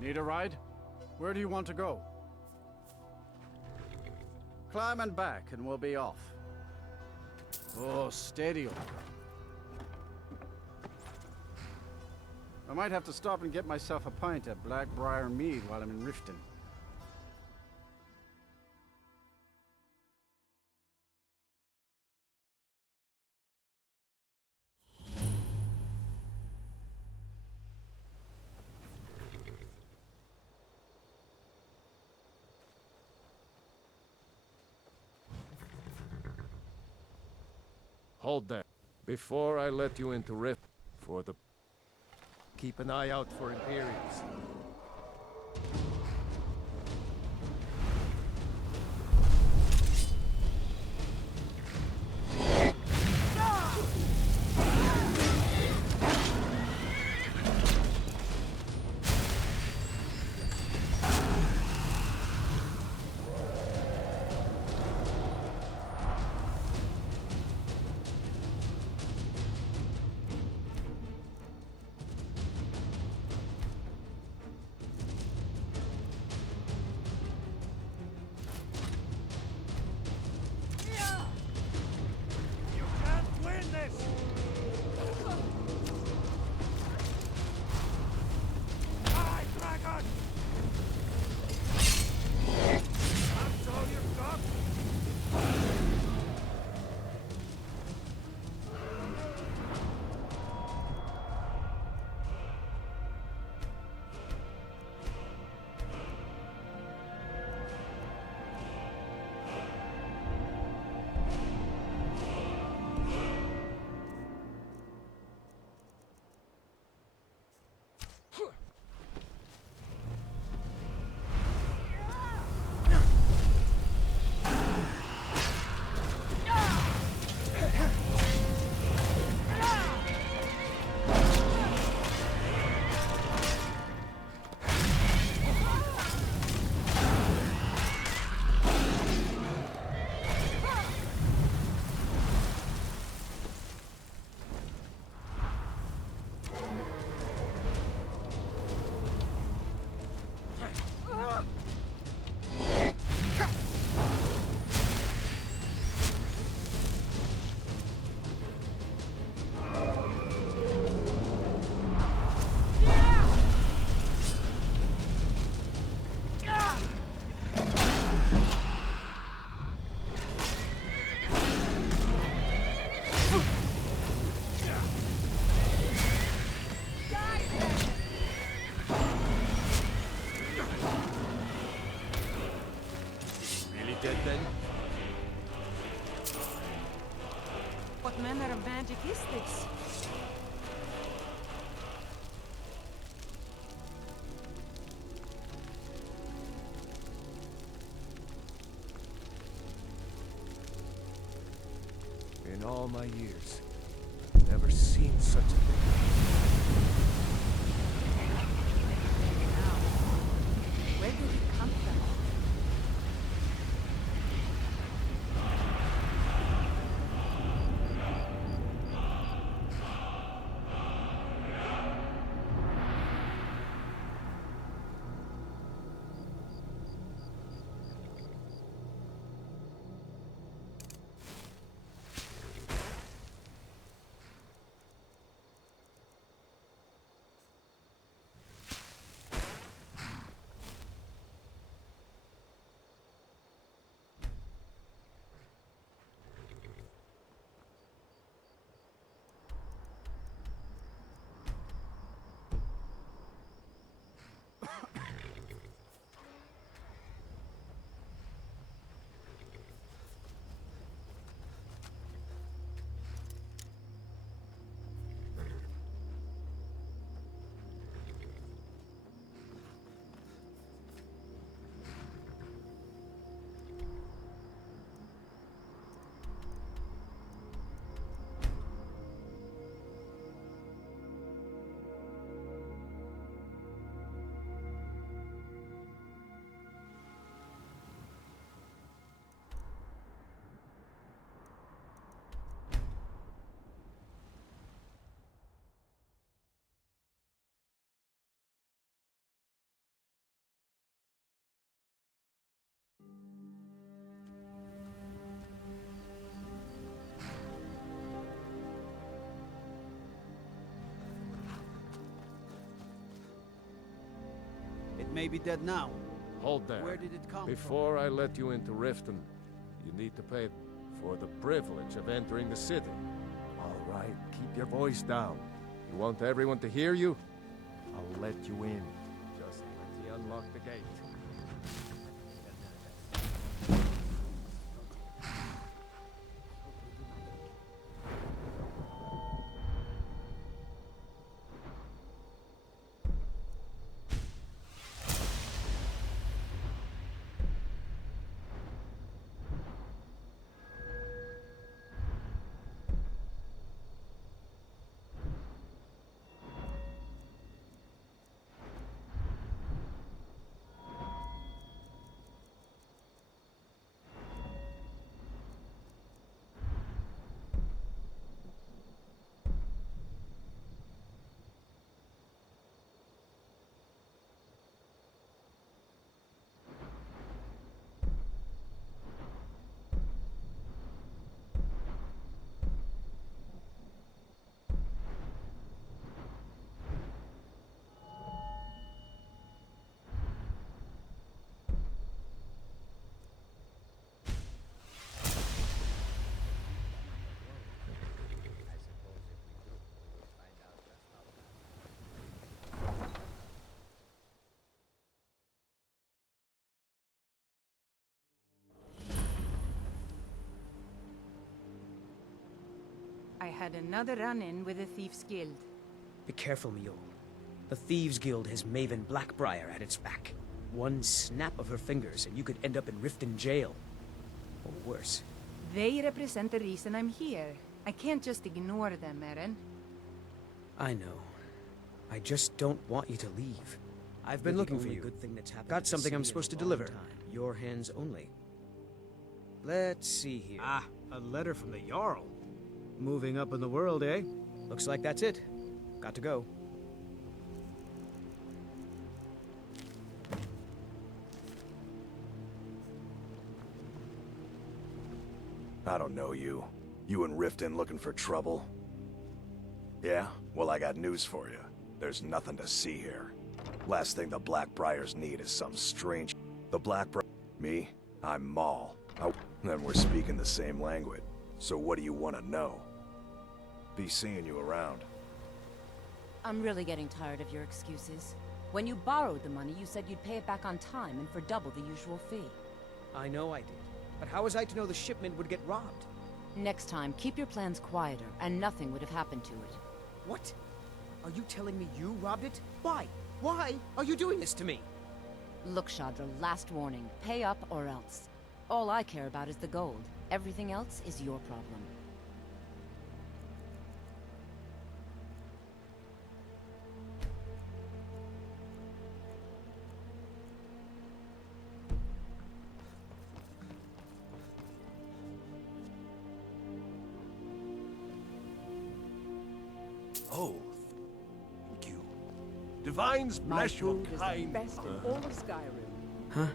Need a ride? Where do you want to go? Climb and back and we'll be off. Oh, steady on. I might have to stop and get myself a pint at Blackbriar Mead while I'm in Riften. Hold there. Before I let you into Rift, keep an eye out for Imperials. What manner of magic is this? In all my years, I've never seen such a thing. Where did it come from? May be dead now. Hold there. Where did it come Before I let you into Riften, you need to pay for the privilege of entering the city. All right, keep your voice down. You want everyone to hear you? I'll let you in. Just let me unlock the gate. I had another run-in with the Thieves' Guild. Be careful, Mule. The Thieves Guild has Maven Blackbriar at its back. One snap of her fingers and you could end up in Riften jail. Or worse. They represent the reason I'm here. I can't just ignore them, Eren. I know. I just don't want you to leave. I've been looking for you. Good thing that's happened. Got something I'm supposed to deliver. Your hands only. Let's see here. Ah, a letter from the Jarl. Moving up in the world, eh? Looks like that's it. Got to go. I don't know you. You in Riften looking for trouble? Yeah? Well, I got news for you. There's nothing to see here. Last thing the Blackbriars need is some strange... The Blackbriar... Me? I'm Maul. Then we're speaking the same language. So what do you want to know? Be seeing you around. I'm really getting tired of your excuses. When you borrowed the money, you said you'd pay it back on time and for double the usual fee. I know I did. But how was I to know the shipment would get robbed? Next time, keep your plans quieter, and nothing would have happened to it. What? Are you telling me you robbed it? Why? Why are you doing this to me? Look, Shadra, last warning. Pay up or else. All I care about is the gold. Everything else is your problem. Oh, thank you. Divines bless your kind. Best in all of Skyrim. Huh?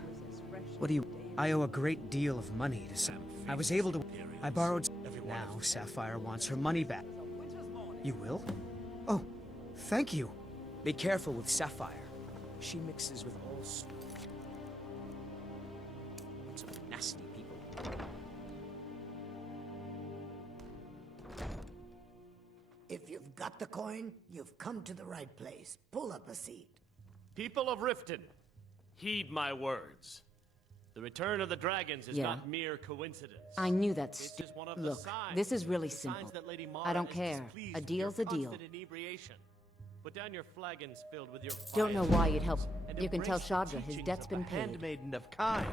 What do you... I owe a great deal of money to Sam. I was able to... I borrowed... Now Sapphire wants her money back. You will? Oh, thank you. Be careful with Sapphire. She mixes with all sorts of nasty people. If you've got the coin, you've come to the right place. Pull up a seat. People of Riften, heed my words. The return of the dragons is not mere coincidence. I knew that It's just one of the Look, signs. this is really The simple. signs that Lady I don't Mara is care. displeased A with deal's your a deal. constant inebriation. Put down your flagons filled with your Don't know fire why you'd help. and You can tell embrace the Shadra his teachings debt's of the been paid. handmaiden of kind.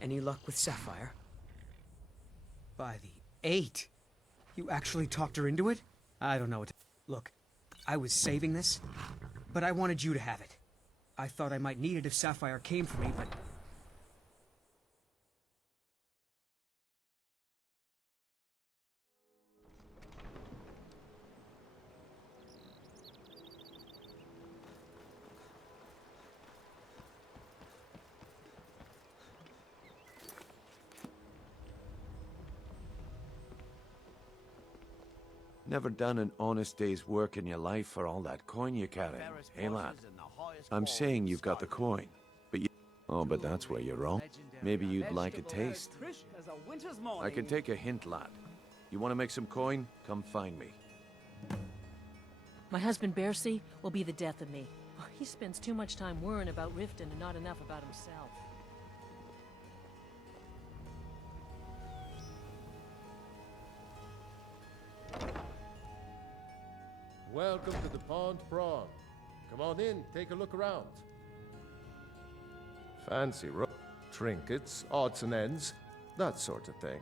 Any luck with Sapphire? By the 8. You actually talked her into it? I don't know what to... Look, I was saving this, but I wanted you to have it. I thought I might need it if Sapphire came for me, but... Never done an honest day's work in your life for all that coin you carry. Hey, lad. I'm saying you've got the coin, but you... Oh, but that's where you're wrong. Maybe you'd like a taste. I can take a hint, lad. You want to make some coin? Come find me. My husband Bercy will be the death of me. He spends too much time worrying about Riften and not enough about himself. Welcome to the Pond Prawn. Come on in, take a look around. Fancy trinkets, odds and ends, that sort of thing.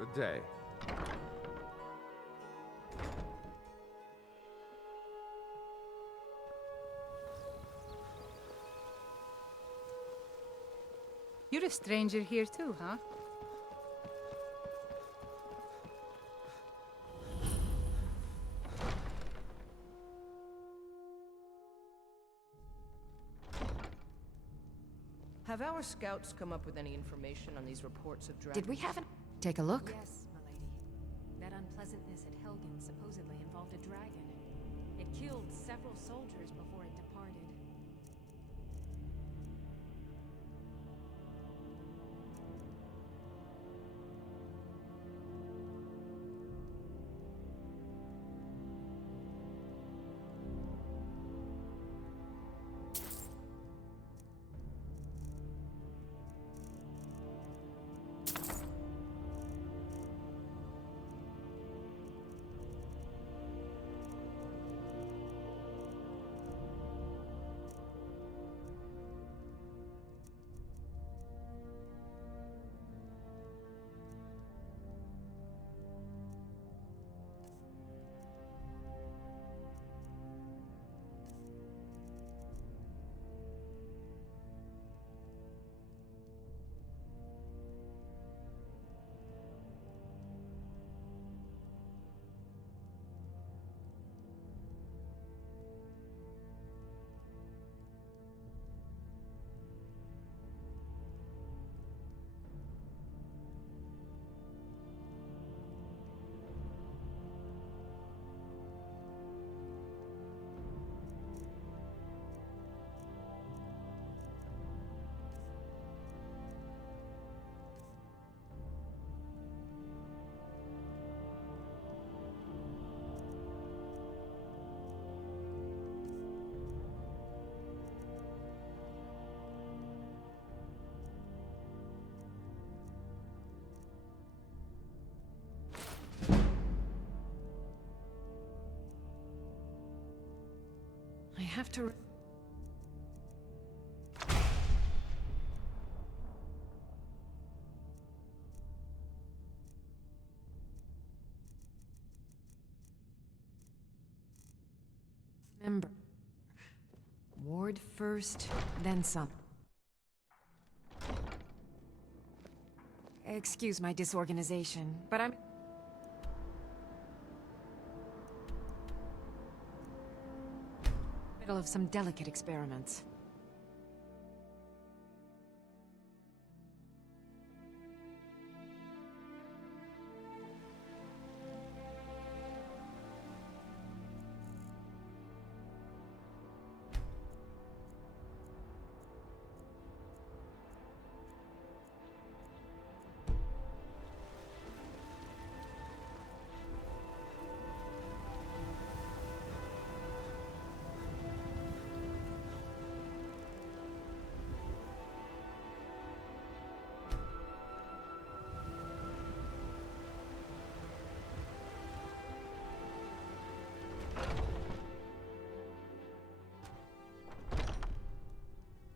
Good day. You're a stranger here too, huh? Have our scouts come up with any information on these reports of dragons? Did we have an... Take a look? Yes, milady. That unpleasantness at Helgen supposedly involved a dragon. It killed several soldiers before it departed. have to... Remember. Ward first, then some. Excuse my disorganization, but I'm... middle of some delicate experiments.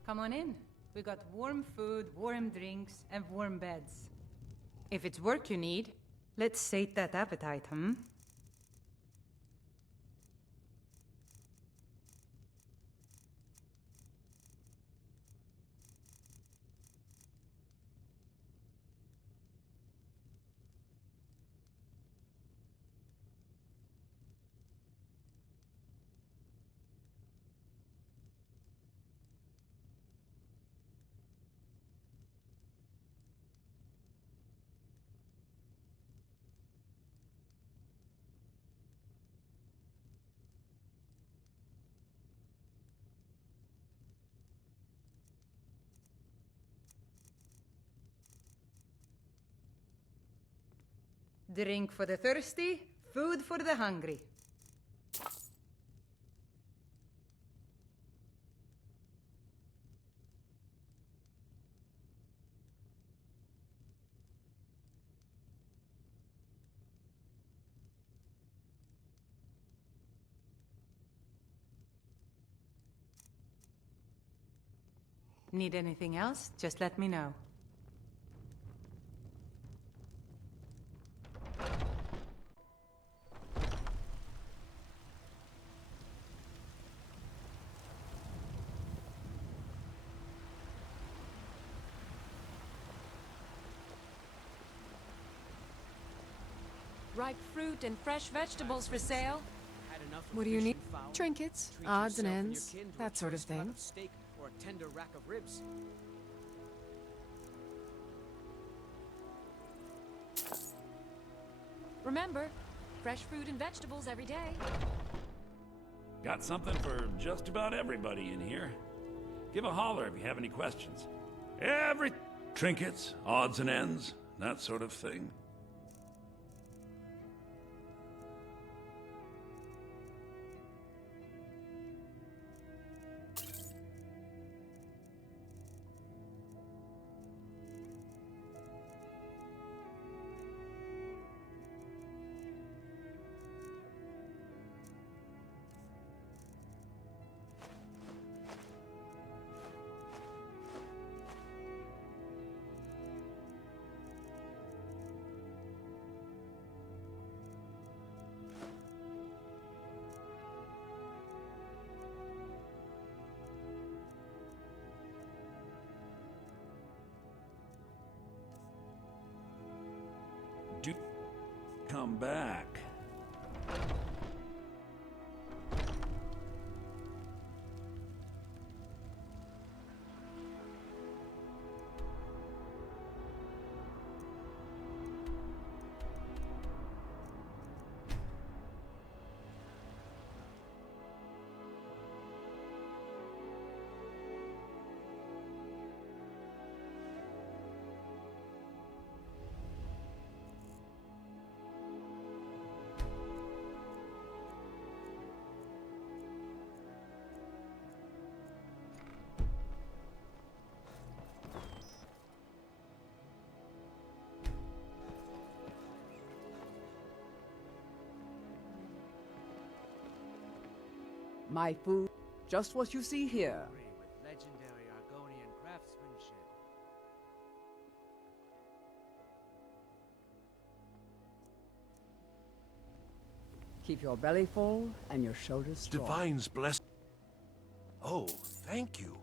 Come on in. We got warm food, warm drinks, and warm beds. If it's work you need, let's sate that appetite, hmm? Drink for the thirsty, food for the hungry. Need anything else? Just let me know. Ripe fruit and fresh vegetables for sale. What do you need? Trinkets, odds and ends, that sort of thing. Steak or a tender rack of ribs. Remember, fresh fruit and vegetables every day. Got something for just about everybody in here. Give a holler if you have any questions. Trinkets, odds and ends, that sort of thing. Do come back. My food. just what you see here. With legendary Argonian craftsmanship. Keep your belly full and your shoulders strong. Divines bless... Oh, thank you.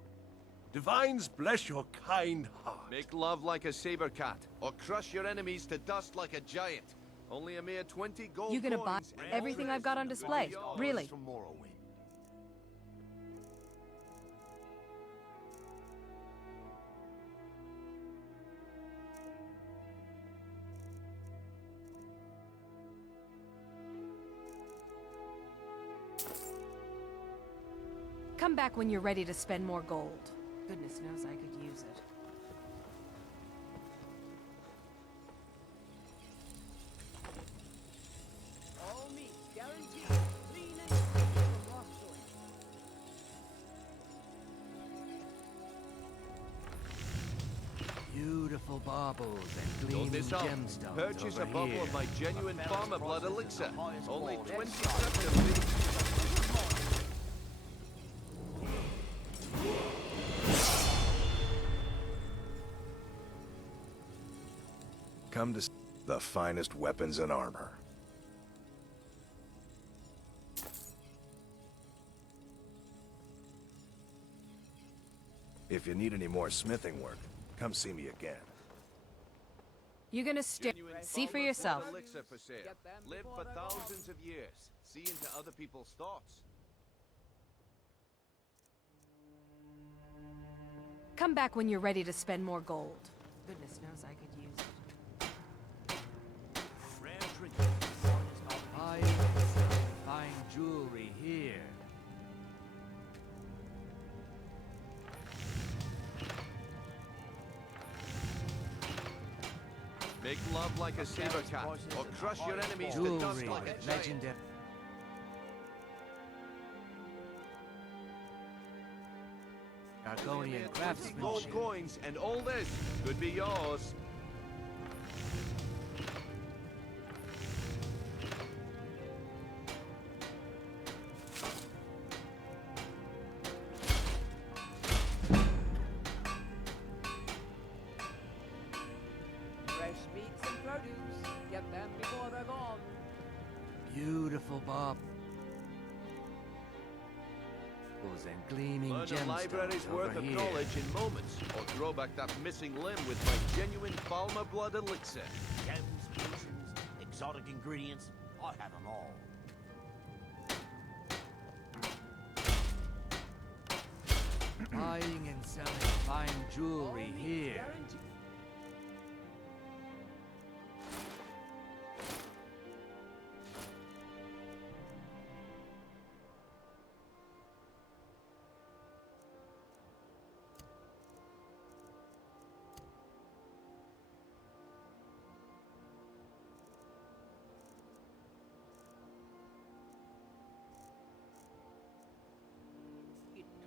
Divines bless your kind heart. Make love like a saber cat, or crush your enemies to dust like a giant. Only a mere 20 gold You gonna buy coins and everything I've got on display? $20 Really? from Morrowind. Come back when you're ready to spend more gold. Goodness knows I could use it. All meat guaranteed clean and free from rock soil. Beautiful baubles and Don't gleaming miss out. gemstones. Purchase a over bottle here. of my genuine Apparel farmer blood prices elixir. and the highest Only quality. 20 Let's start. credits. Come to the finest weapons and armor. If you need any more smithing work, come see me again. You gonna stay? See for Farmer yourself. blood elixir for sale. Live for thousands of years. See into other people's thoughts. Come back when you're ready to spend more gold. Goodness knows I could use it. Rare trinkets. Fine, fine jewelry here. Make love like a saber cat, or crush your enemies to dust Jewelry like a with giant. legendary. Argonian Gold craftsmanship. coins and all this could be yours. Fresh meats and produce. Get them before they're gone. Beautiful baubles and gleaming Learn a library's gemstones worth over of here. knowledge in moments, or throw back that missing limb with my genuine Falmer blood elixir. Gems, potions, exotic ingredients, I have them all. Buying and selling fine jewelry here.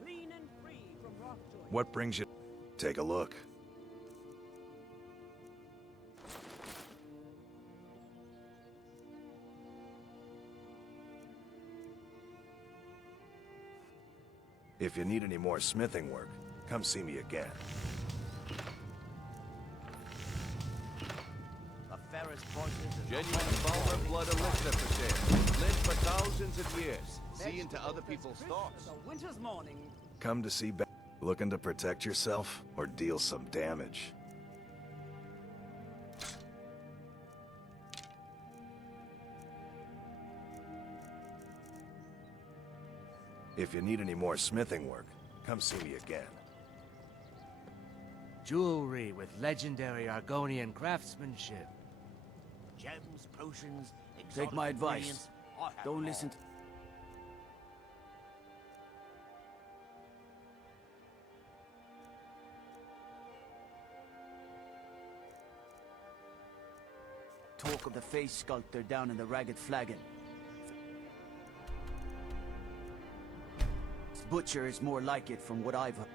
Clean and free from rock joy. What brings you? Take a look. If you need any more smithing work, come see me again. The fairest prices and Genuine Falmer blood elixir for sale. Live for thousands of years. See into other people's thoughts. a winter's morning. Come to see looking to protect yourself or deal some damage. If you need any more smithing work, come see me again. Jewelry with legendary Argonian craftsmanship. Gems, potions, exotic Take my advice. ingredients, I have Don't them listen all. to... Talk of the face sculptor down in the Ragged Flagon. Butcher is more like it from what I've heard.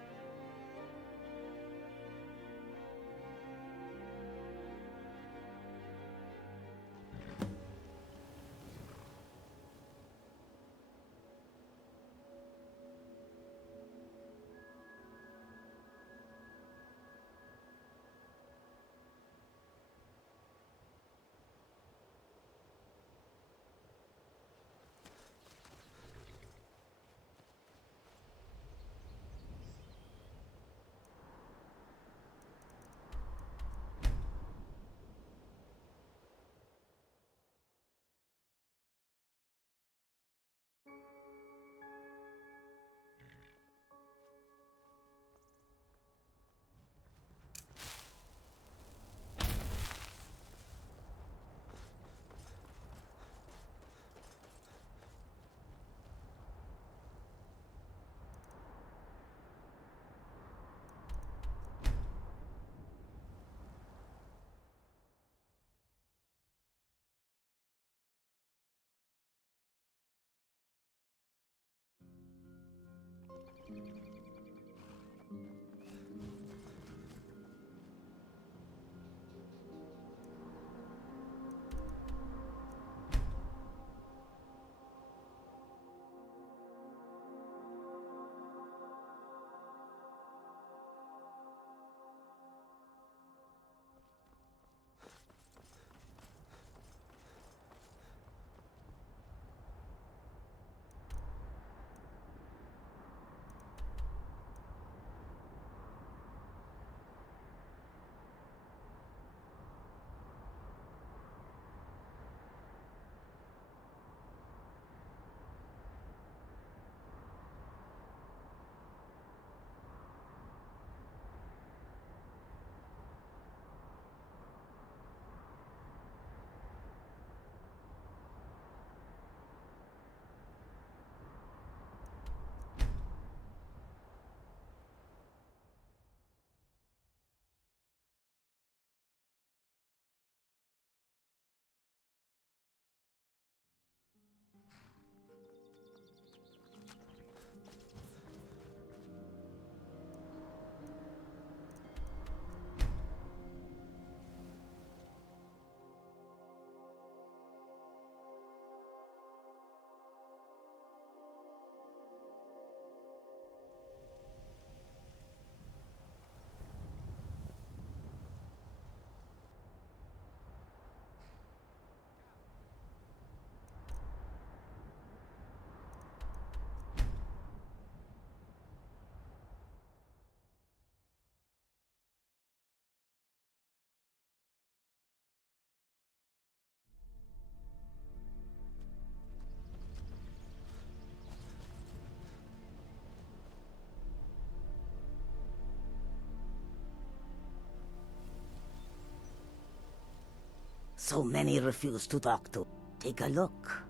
So many refuse to talk to. Take a look.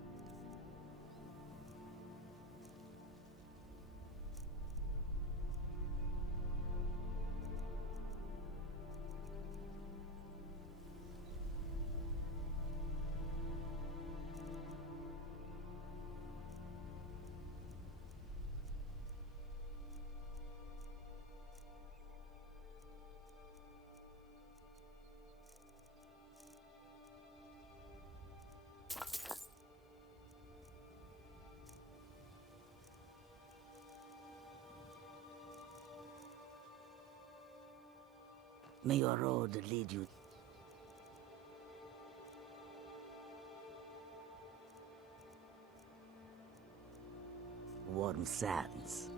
May your road lead you. Warm sands.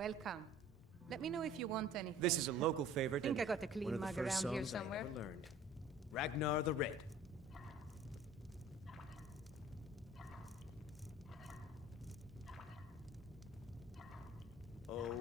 Welcome. Let me know if you want anything. This is a local favorite. I think I and got a clean one of the mug first around here songs I somewhere. ever learned. Ragnar the Red. Oh.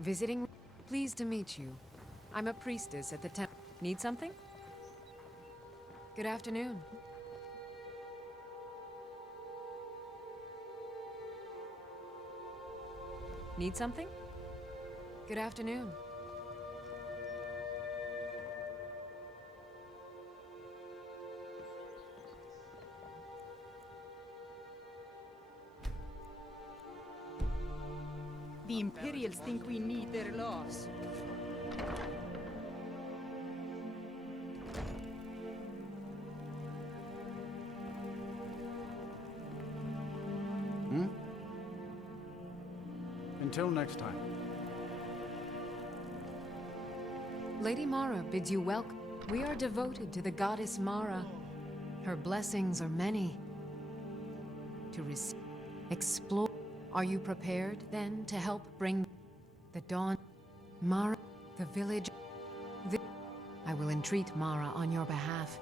Visiting? Pleased to meet you. I'm a priestess at the temple. Need something? Good afternoon. Need something? Good afternoon. The Imperials think we need their laws. Until next time. Lady Mara bids you welcome. We are devoted to the goddess Mara. Her blessings are many. To receive, explore. Are you prepared, then, to help bring the dawn? Mara, the village. I will entreat Mara on your behalf.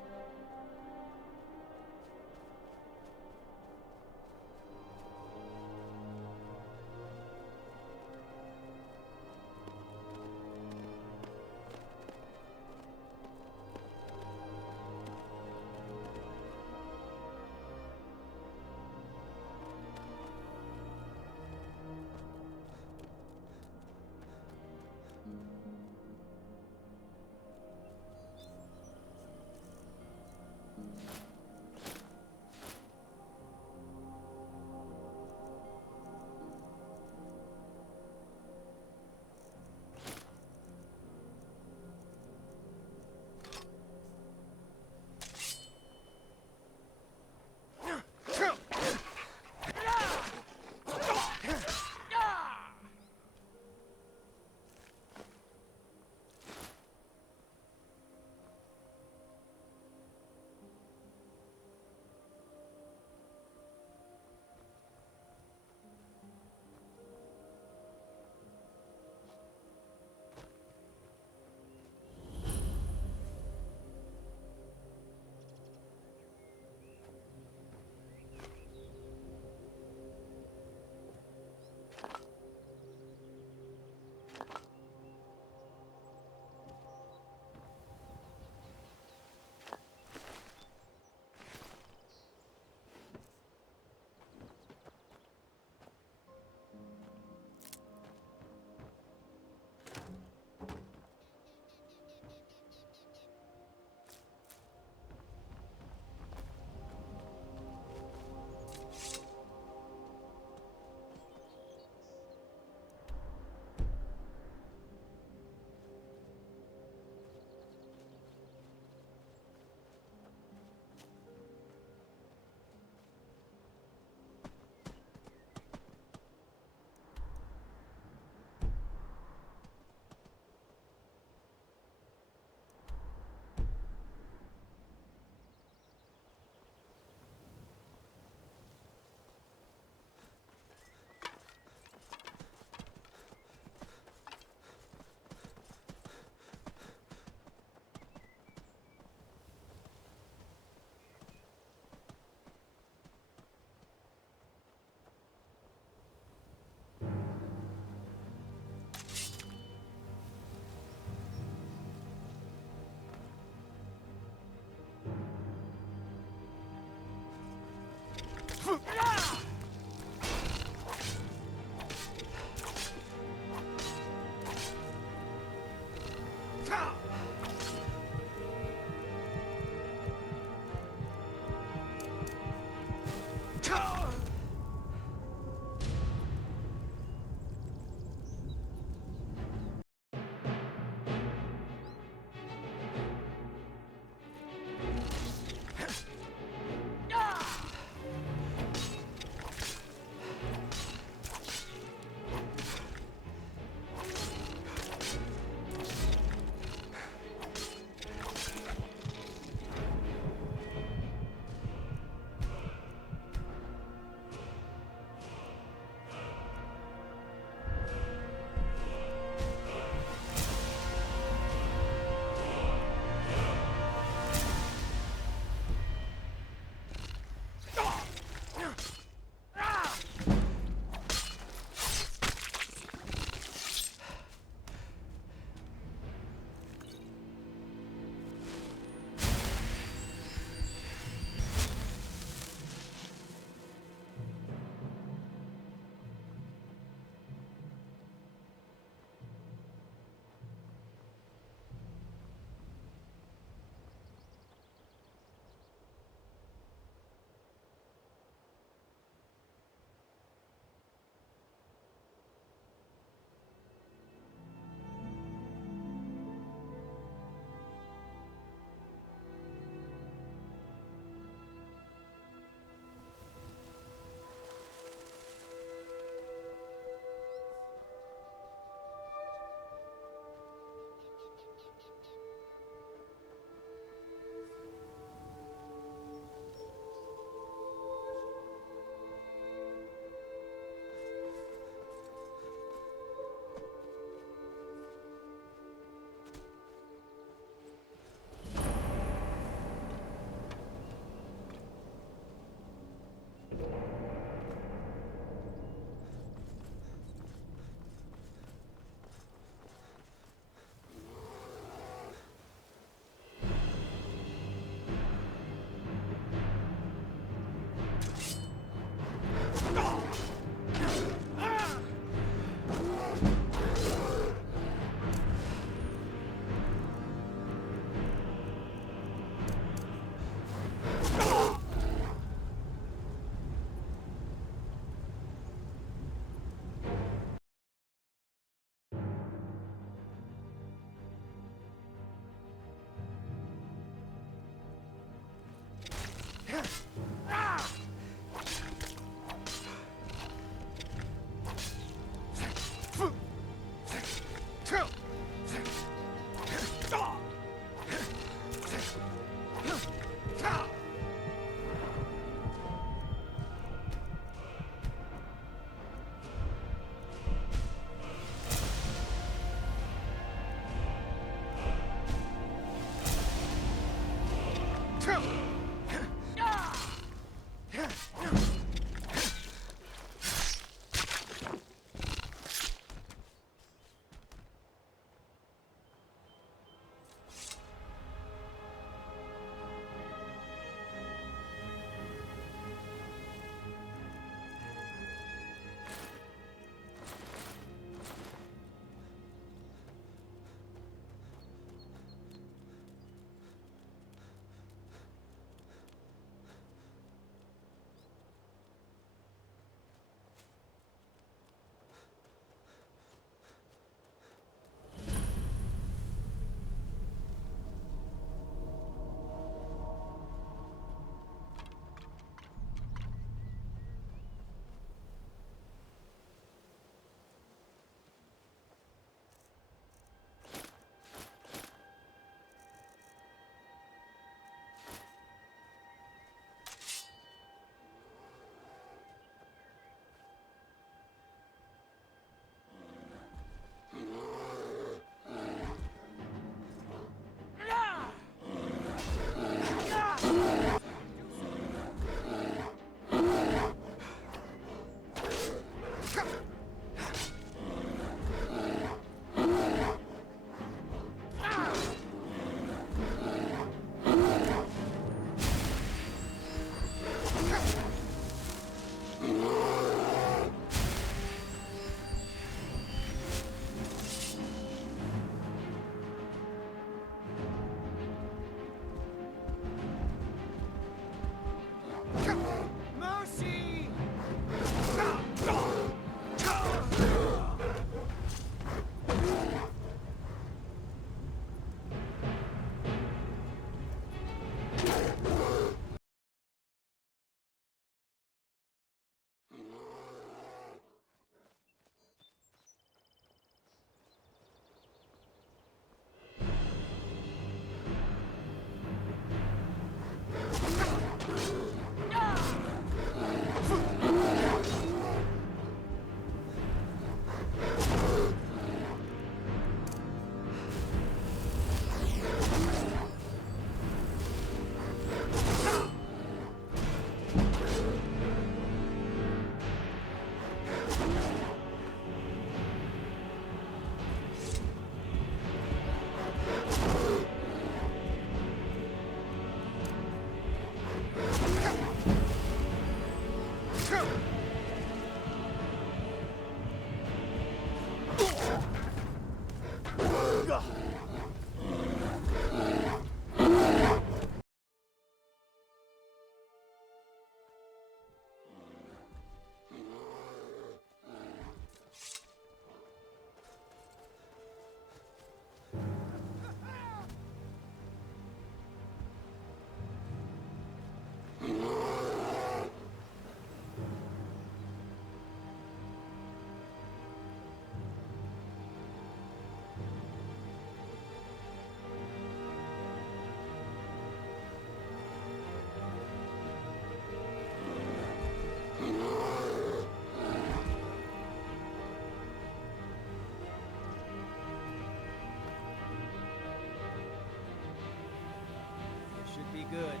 good.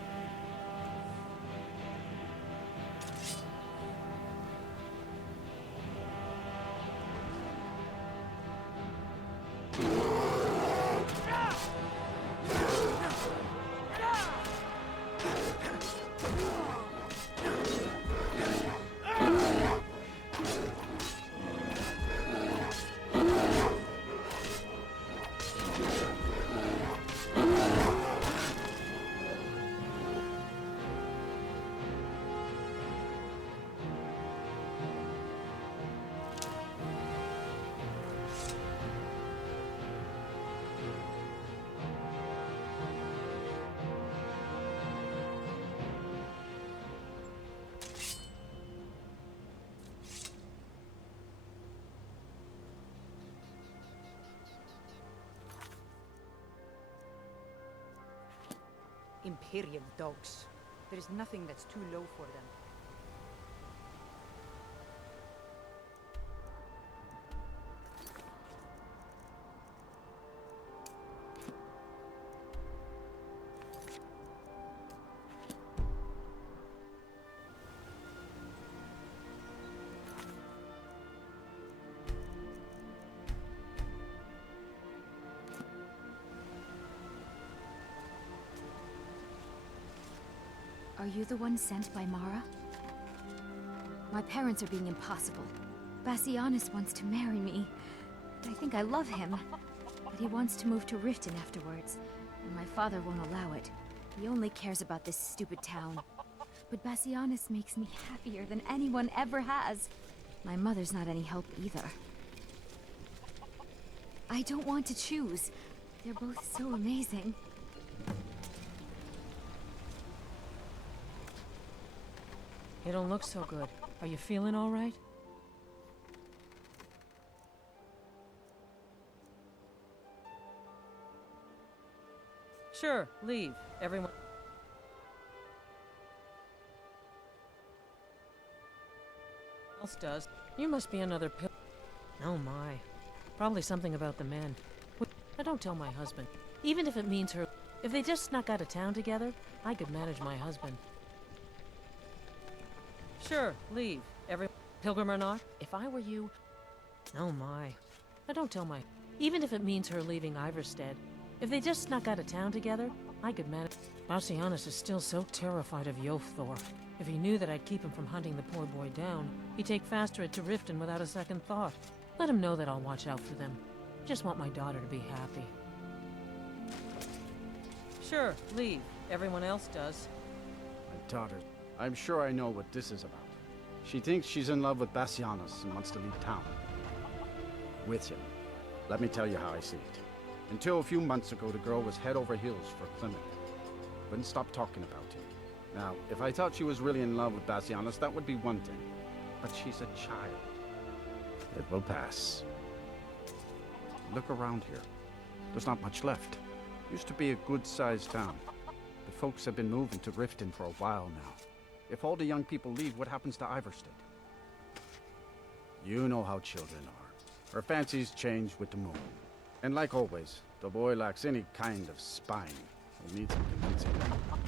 Imperial dogs. There's nothing that's too low for them. Are you the one sent by Mara? My parents are being impossible. Bassianus wants to marry me. I think I love him. But he wants to move to Riften afterwards, and my father won't allow it. He only cares about this stupid town. But Bassianus makes me happier than anyone ever has. My mother's not any help either. I don't want to choose. They're both so amazing. You don't look so good. Are you feeling all right? Sure, leave. Everyone else does. You must be another pill. Oh my. Probably something about the men. I don't tell my husband. Even if it means her. If they just snuck out of town together, I could manage my husband. Sure, leave. Every pilgrim or not. If I were you... Oh my. I don't tell my... Even if it means her leaving Iverstead. If they just snuck out of town together, I could manage... Bassianus is still so terrified of Yofthor. If he knew that I'd keep him from hunting the poor boy down, he'd take Fastred to Riften without a second thought. Let him know that I'll watch out for them. Just want my daughter to be happy. Sure, leave. Everyone else does. My daughter. I'm sure I know what this is about. She thinks she's in love with Bassianus and wants to leave town. With him. Let me tell you how I see it. Until a few months ago, the girl was head over heels for Clement. Wouldn't stop talking about him. Now, if I thought she was really in love with Bassianus, that would be one thing. But she's a child. It will pass. Look around here. There's not much left. Used to be a good-sized town. The folks have been moving to Riften for a while now. If all the young people leave, what happens to Iverstead? You know how children are. Her fancies change with the moon. And like always, the boy lacks any kind of spine. We'll need some convincing.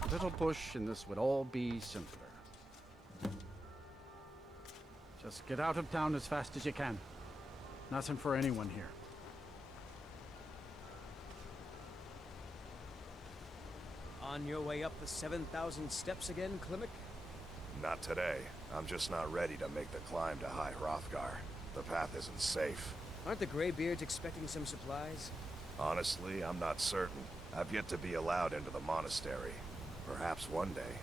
A little push and this would all be simpler. Just get out of town as fast as you can. Nothing for anyone here. On your way up the 7,000 steps again, Klimek? Not today. I'm just not ready to make the climb to High Hrothgar. The path isn't safe. Aren't the Greybeards expecting some supplies? Honestly, I'm not certain. I've yet to be allowed into the monastery. Perhaps one day.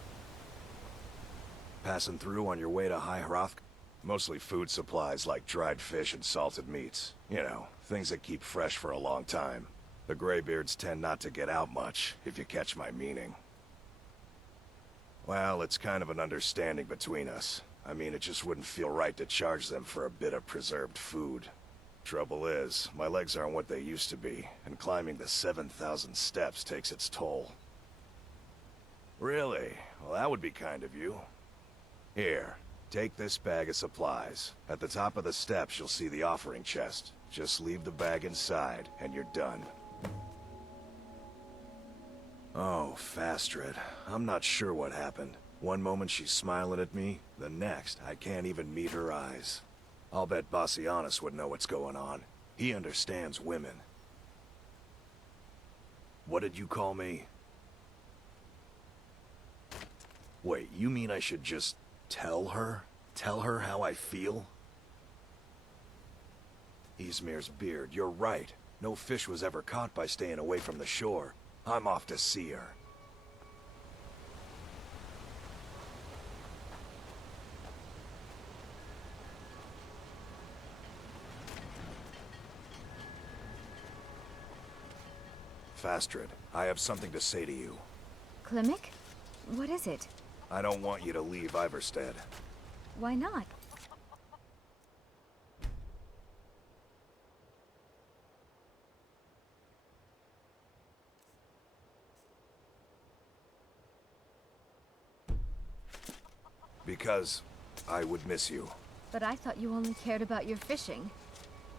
Passing through on your way to High Hrothgar? Mostly food supplies like dried fish and salted meats. You know, things that keep fresh for a long time. The Greybeards tend not to get out much, if you catch my meaning. Well, it's kind of an understanding between us. I mean, it just wouldn't feel right to charge them for a bit of preserved food. Trouble is, my legs aren't what they used to be, and climbing the 7,000 steps takes its toll. Really? Well, that would be kind of you. Here, take this bag of supplies. At the top of the steps, you'll see the offering chest. Just leave the bag inside, and you're done. Oh, Fastred. I'm not sure what happened. One moment she's smiling at me, the next, I can't even meet her eyes. I'll bet Bassianus would know what's going on. He understands women. What did you call me? Wait, you mean I should just tell her? Tell her how I feel? Ysgramor's beard, you're right. No fish was ever caught by staying away from the shore. I'm off to see her. Fastred, I have something to say to you. Klimek? What is it? I don't want you to leave Iverstead. Why not? Because I would miss you. But I thought you only cared about your fishing.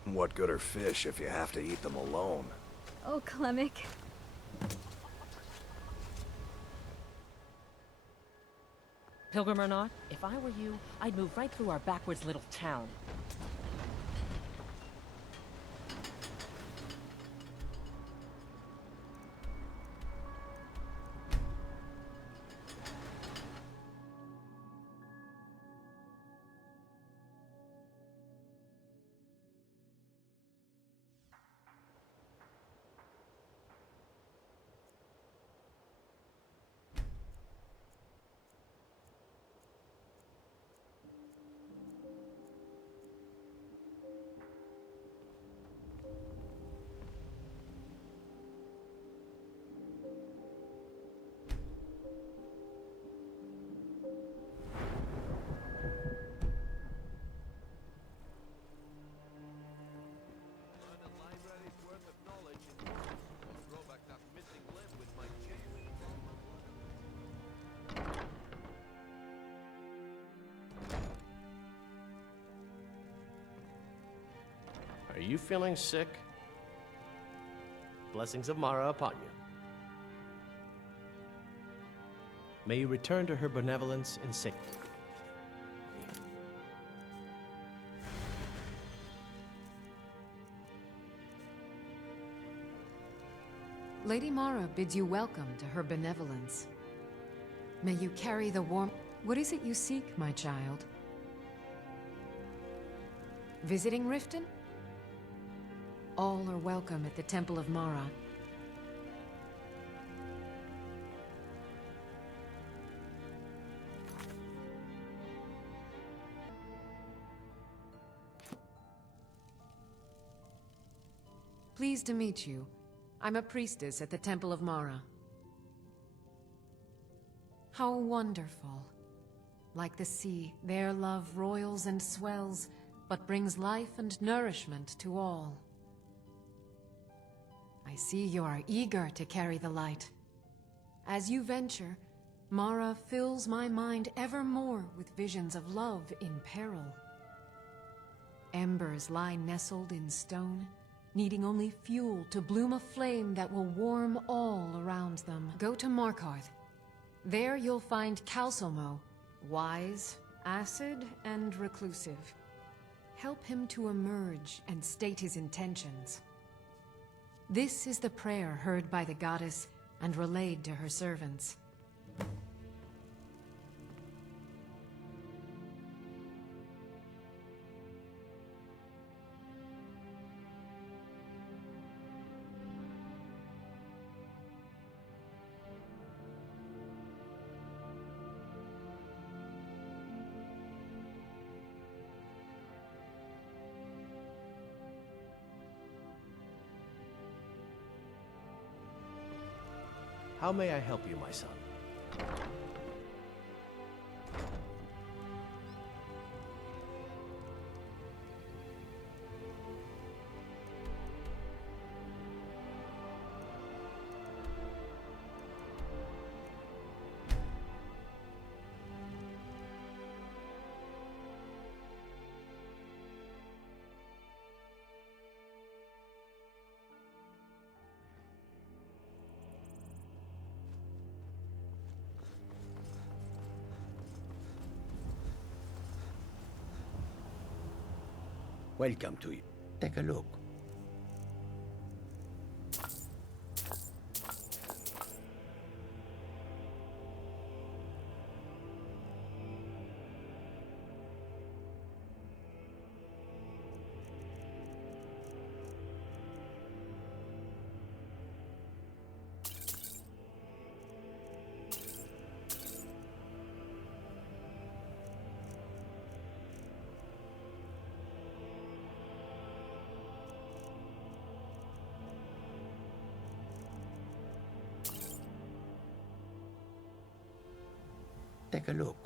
What good are fish if you have to eat them alone? Oh, Clemic. Pilgrim or not, if I were you, I'd move right through our backwards little town. Are you feeling sick? Blessings of Mara upon you. May you return to her benevolence in safety. Lady Mara bids you welcome to her benevolence. May you carry the warm... What is it you seek, my child? Visiting Riften? All are welcome at the Temple of Mara. Pleased to meet you. I'm a priestess at the Temple of Mara. How wonderful. Like the sea, their love roils and swells, but brings life and nourishment to all. I see you are eager to carry the light. As you venture, Mara fills my mind ever more with visions of love in peril. Embers lie nestled in stone, needing only fuel to bloom a flame that will warm all around them. Go to Markarth. There you'll find Calcelmo, wise, acid, and reclusive. Help him to emerge and state his intentions. This is the prayer heard by the goddess and relayed to her servants. How may I help you, my son? Welcome to you. Take a look. Take a look.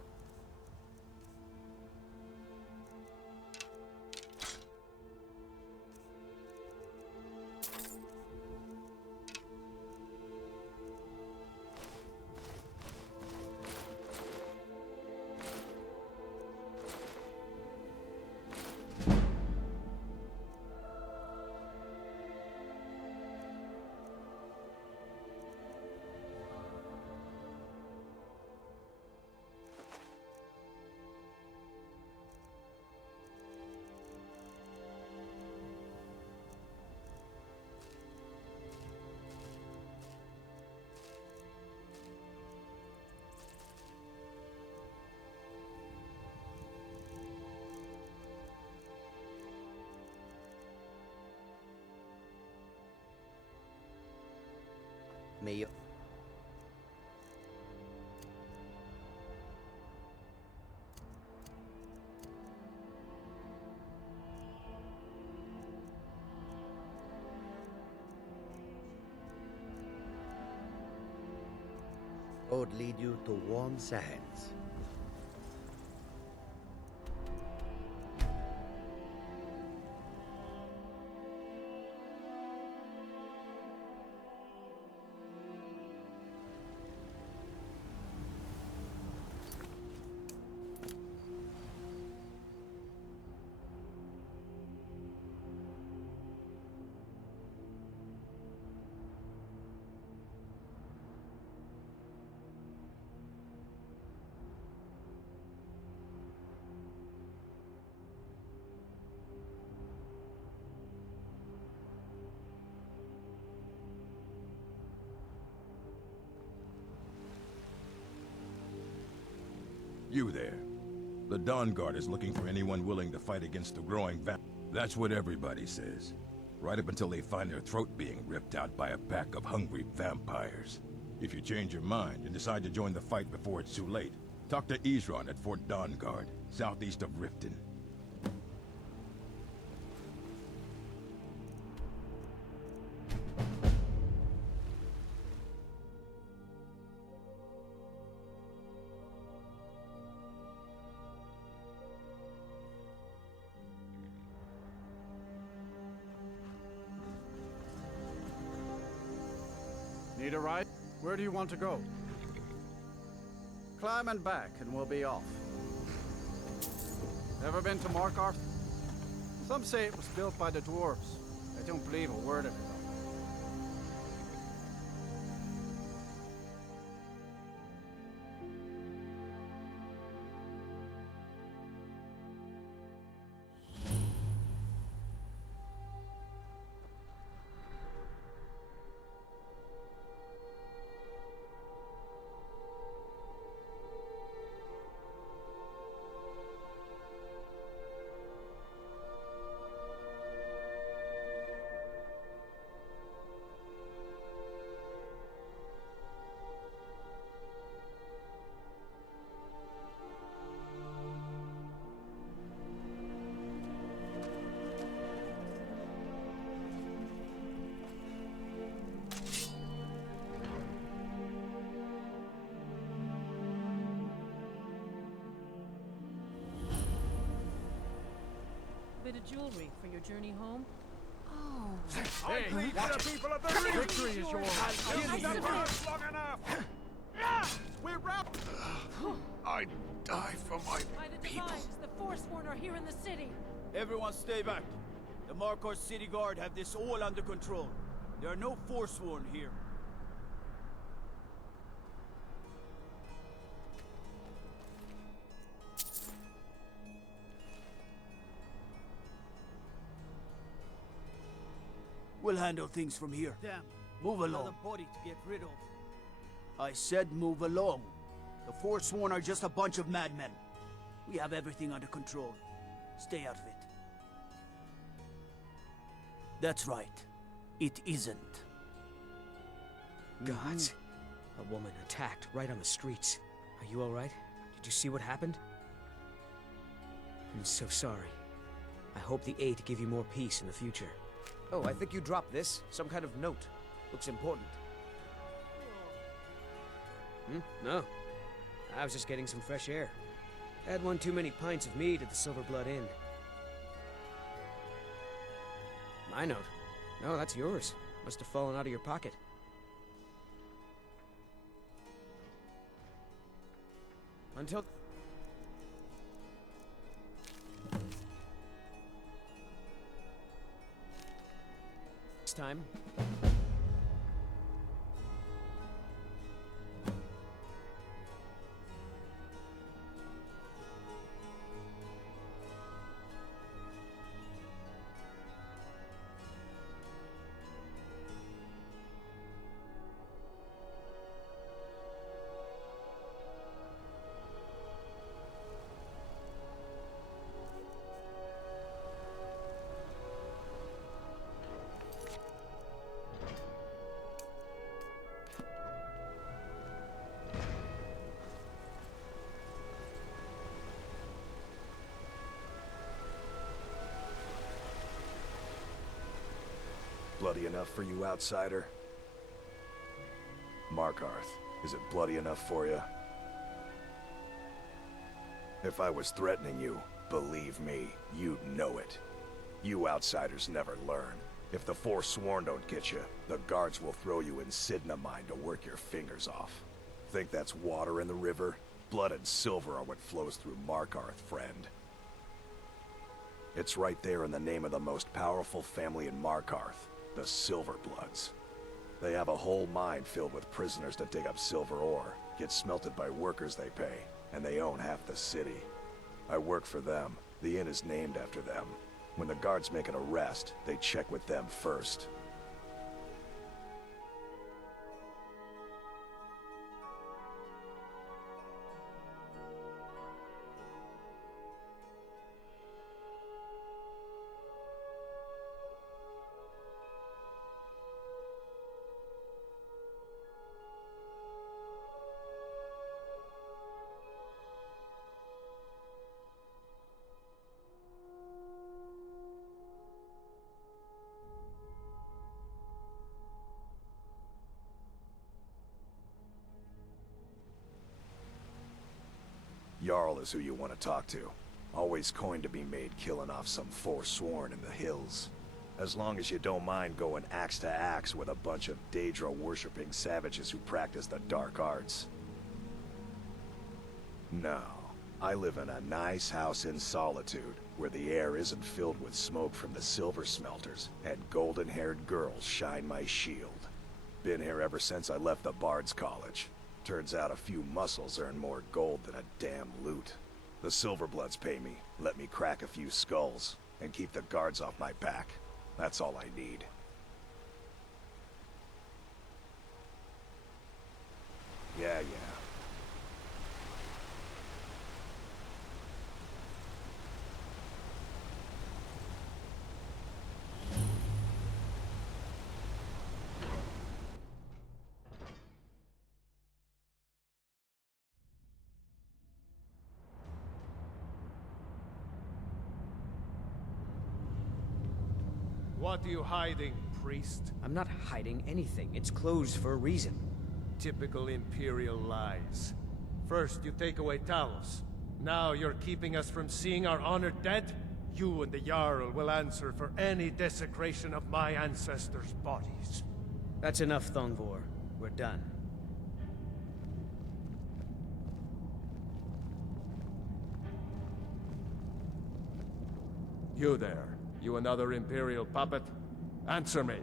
May you... Road lead you to warm sands. You there. The Dawn Guard is looking for anyone willing to fight against the growing That's what everybody says. Right up until they find their throat being ripped out by a pack of hungry vampires. If you change your mind and decide to join the fight before it's too late, talk to Ysgramor at Fort Dawn Guard, southeast of Riften. Need a ride? Where do you want to go? Climb and back, and we'll be off. Ever been to Markarth? Some say it was built by the dwarves. I don't believe a word of it, though. Bit of jewelry for your journey home? Oh. Hey, watch the people of the region! Victory is yours! I'll Give them us long enough! We're wrapped! I die for my By the people. Divines, the Forsworn are here in the city. Everyone stay back. The Markarth City Guard have this all under control. There are no Forsworn here. We'll handle things from here. Damn. Move along. Another body to get rid of. I said move along. The Forsworn are just a bunch of madmen. We have everything under control. Stay out of it. That's right. It isn't. Gods. A woman attacked right on the streets. Are you alright? Did you see what happened? I'm so sorry. I hope the A to give you more peace in the future. Oh, I think you dropped this. Some kind of note. Looks important. No. I was just getting some fresh air. Had one too many pints of mead at the Silver Blood Inn. My note? No, that's yours. Must have fallen out of your pocket. Until... next time. bloody enough for you, outsider? Markarth, is it bloody enough for you? If I was threatening you, believe me, you'd know it. You outsiders never learn. If the Forsworn don't get you, the guards will throw you in Cidhna Mine to work your fingers off. Think that's water in the river? Blood and silver are what flows through Markarth, friend. It's right there in the name of the most powerful family in Markarth, the Silverbloods. They have a whole mine filled with prisoners to dig up silver ore, get smelted by workers they pay, and they own half the city. I work for them. The inn is named after them. When the guards make an arrest, they check with them first. Jarl is who you want to talk to. Always coin to be made killing off some Forsworn in the hills. As long as you don't mind going axe to axe with a bunch of Daedra-worshipping savages who practice the dark arts. No. I live in a nice house in Solitude, where the air isn't filled with smoke from the silver smelters, and golden-haired girls shine my shield. Been here ever since I left the Bard's College. Turns out a few muscles earn more gold than a damn loot. The Silverbloods pay me, let me crack a few skulls, and keep the guards off my back. That's all I need. Yeah. What are you hiding, priest? I'm not hiding anything. It's closed for a reason. Typical Imperial lies. First, you take away Talos. Now you're keeping us from seeing our honored dead? You and the Jarl will answer for any desecration of my ancestors' bodies. That's enough, Thongvor. We're done. You there. You another Imperial puppet? Answer me!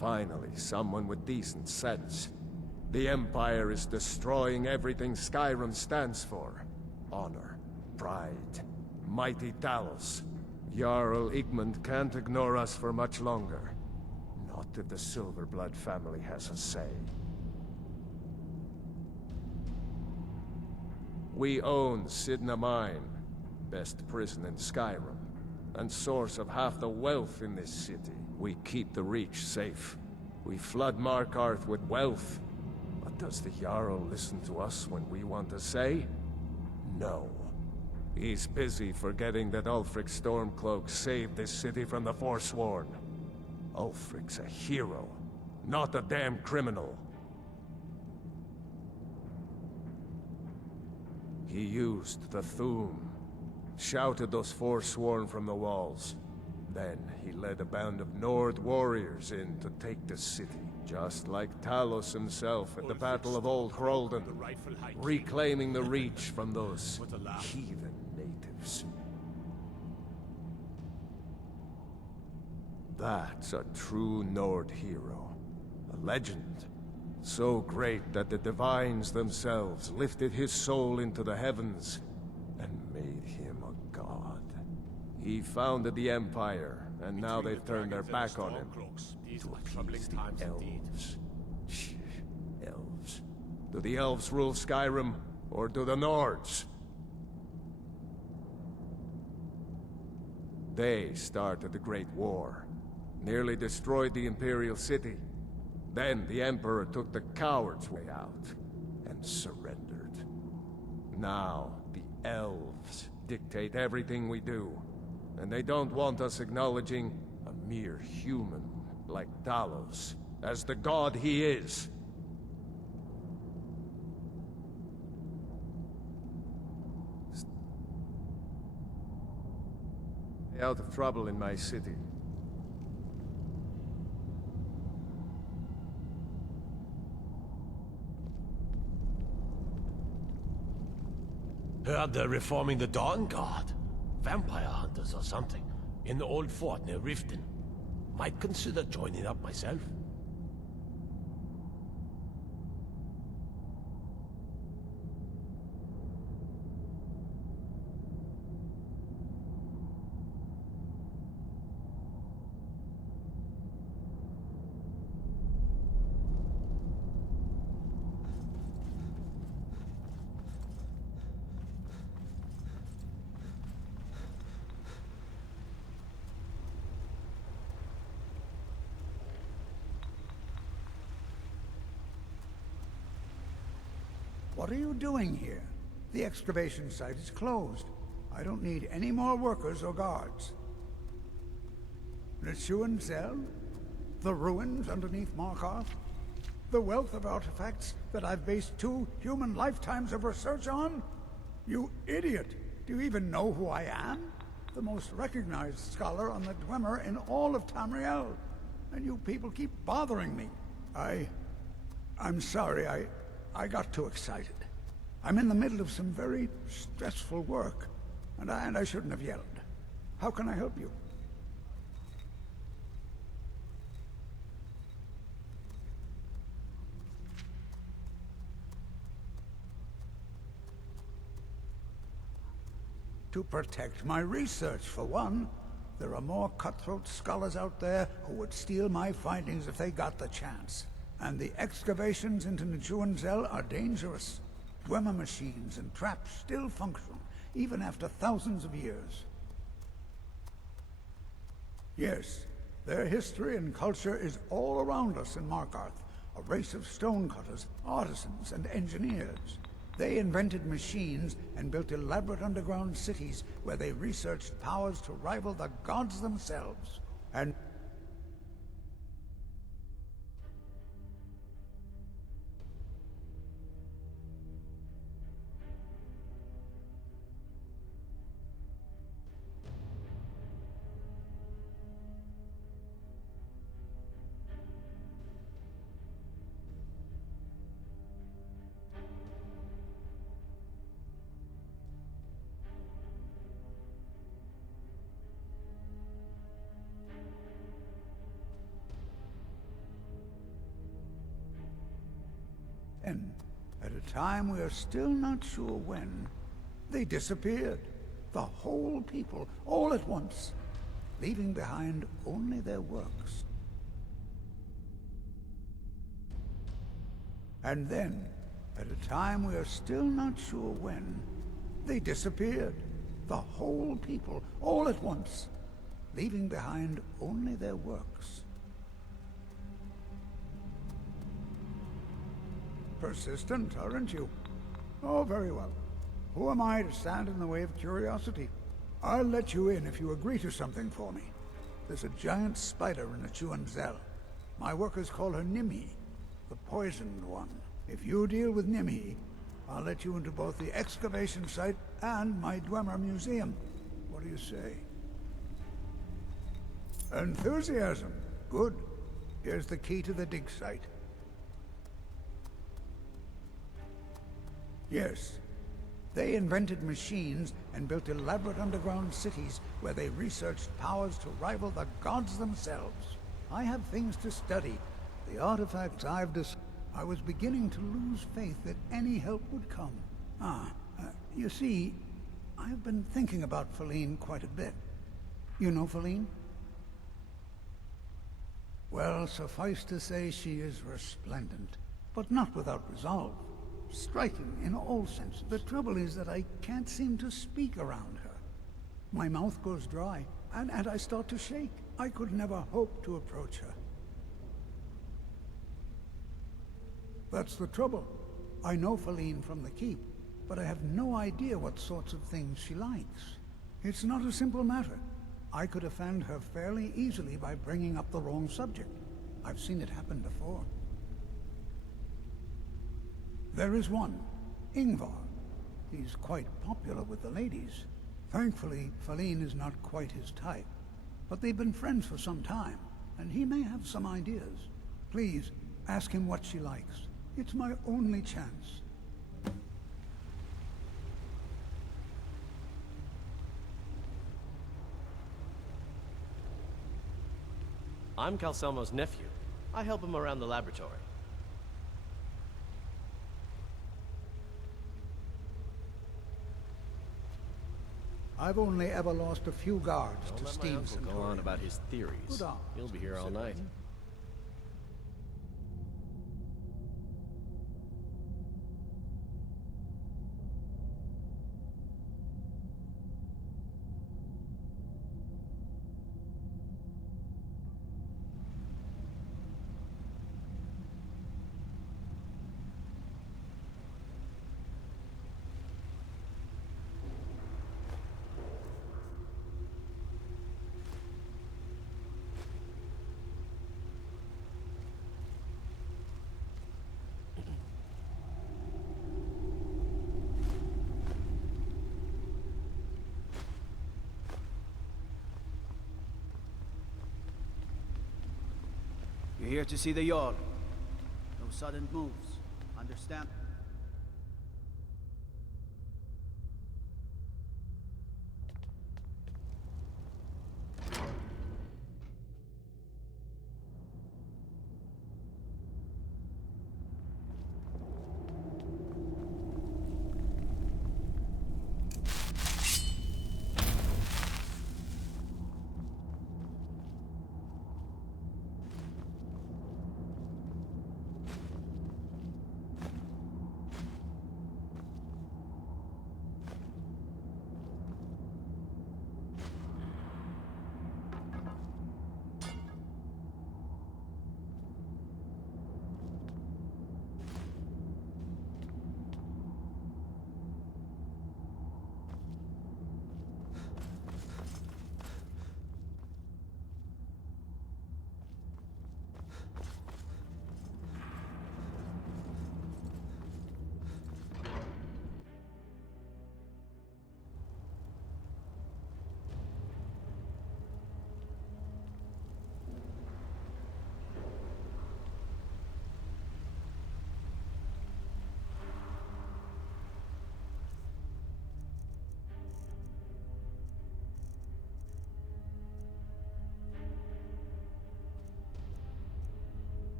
Finally, someone with decent sense. The Empire is destroying everything Skyrim stands for. Honor, pride, mighty Talos. Jarl Igmund can't ignore us for much longer. Not if the Silverblood family has a say. We own Cidhna Mine, best prison in Skyrim, and source of half the wealth in this city. We keep the Reach safe. We flood Markarth with wealth. But does the Jarl listen to us when we want to say? No. He's busy forgetting that Ulfric Stormcloak saved this city from the Forsworn. Ulfric's a hero, not a damn criminal. He used the Thu'um, shouted those Forsworn from the walls. Then he led a band of Nord warriors in to take the city, just like Talos himself at the Battle of Old Hroldan, reclaiming the Reach from those heathen natives. That's a true Nord hero, a legend. So great that the Divines themselves lifted his soul into the heavens and made him a god. He founded the Empire, and now they've turned their back on him to appease the elves. Elves. Do the elves rule Skyrim, or do the Nords? They started the Great War, nearly destroyed the Imperial City. Then the Emperor took the coward's way out, and surrendered. Now, the elves dictate everything we do. And they don't want us acknowledging a mere human like Talos as the god he is. Stay out of trouble in my city. Heard they're reforming the Dawn Guard. Vampire hunters or something. In the old fort near Riften. Might consider joining up myself. What are you doing here? The excavation site is closed. I don't need any more workers or guards. Zell? The ruins underneath Markarth? The wealth of artifacts that I've based 2 human lifetimes of research on? You idiot! Do you even know who I am? The most recognized scholar on the Dwemer in all of Tamriel. And you people keep bothering me. I'm sorry, I got too excited. I'm in the middle of some very stressful work, and I shouldn't have yelled. How can I help you? To protect my research, for one. There are more cutthroat scholars out there who would steal my findings if they got the chance. And the excavations into Zell are dangerous. Dwemer machines and traps still function, even after thousands of years. Yes, their history and culture is all around us in Markarth, a race of stonecutters, artisans, and engineers. They invented machines and built elaborate underground cities where they researched powers to rival the gods themselves. And at a time we are still not sure when, they disappeared. The whole people, all at once, leaving behind only their works. And then, at a time we are still not sure when, they disappeared. The whole people, all at once, leaving behind only their works. Persistent, aren't you? Oh, very well. Who am I to stand in the way of curiosity? I'll let you in if you agree to something for me. There's a giant spider in Zell. My workers call her Nimhi, the poisoned one. If you deal with Nimhi, I'll let you into both the excavation site and my Dwemer museum. What do you say? Enthusiasm. Good. Here's the key to the dig site. Yes. They invented machines and built elaborate underground cities where they researched powers to rival the gods themselves. I have things to study. The artifacts I was beginning to lose faith that any help would come. You see, I've been thinking about Feline quite a bit. You know Feline? Well, suffice to say she is resplendent, but not without resolve. Striking in all senses. The trouble is that I can't seem to speak around her. My mouth goes dry, and I start to shake. I could never hope to approach her. That's the trouble. I know Feline from the keep, but I have no idea what sorts of things she likes. It's not a simple matter. I could offend her fairly easily by bringing up the wrong subject. I've seen it happen before. There is one, Ingvar. He's quite popular with the ladies. Thankfully, Feline is not quite his type. But they've been friends for some time, and he may have some ideas. Please, ask him what she likes. It's my only chance. I'm Calcelmo's nephew. I help him around the laboratory. I've only ever lost a few guards Don't to let my Steve's uncle go on about his theories. Good arms, He'll be here all night. You're here to see the Jarl. No sudden moves. Understand?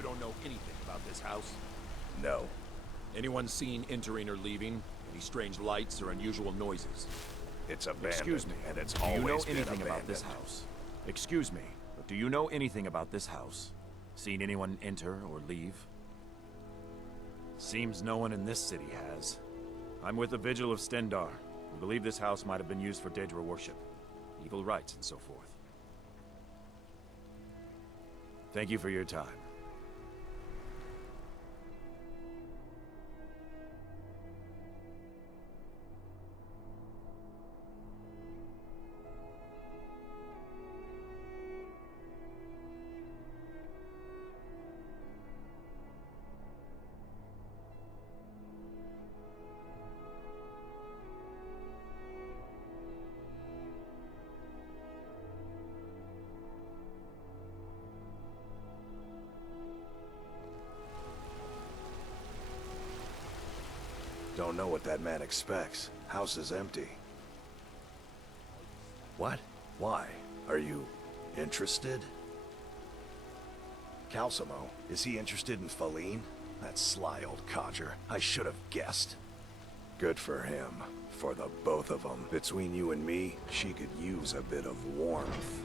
You don't know anything about this house? No. Anyone seen entering or leaving? Any strange lights or unusual noises? It's abandoned. Excuse me, and it's do you know always been anything about abandoned. this house? Excuse me, but do you know anything about this house? Seen anyone enter or leave? Seems no one in this city has. I'm with the Vigil of Stendar. We believe this house might have been used for Daedra worship, evil rites, and so forth. Thank you for your time. don't know what that man expects. House is empty. What? Why? Are you interested? Calcimo, is he interested in Faline? That sly old codger. I should have guessed. Good for him. For the both of them. Between you and me, she could use a bit of warmth.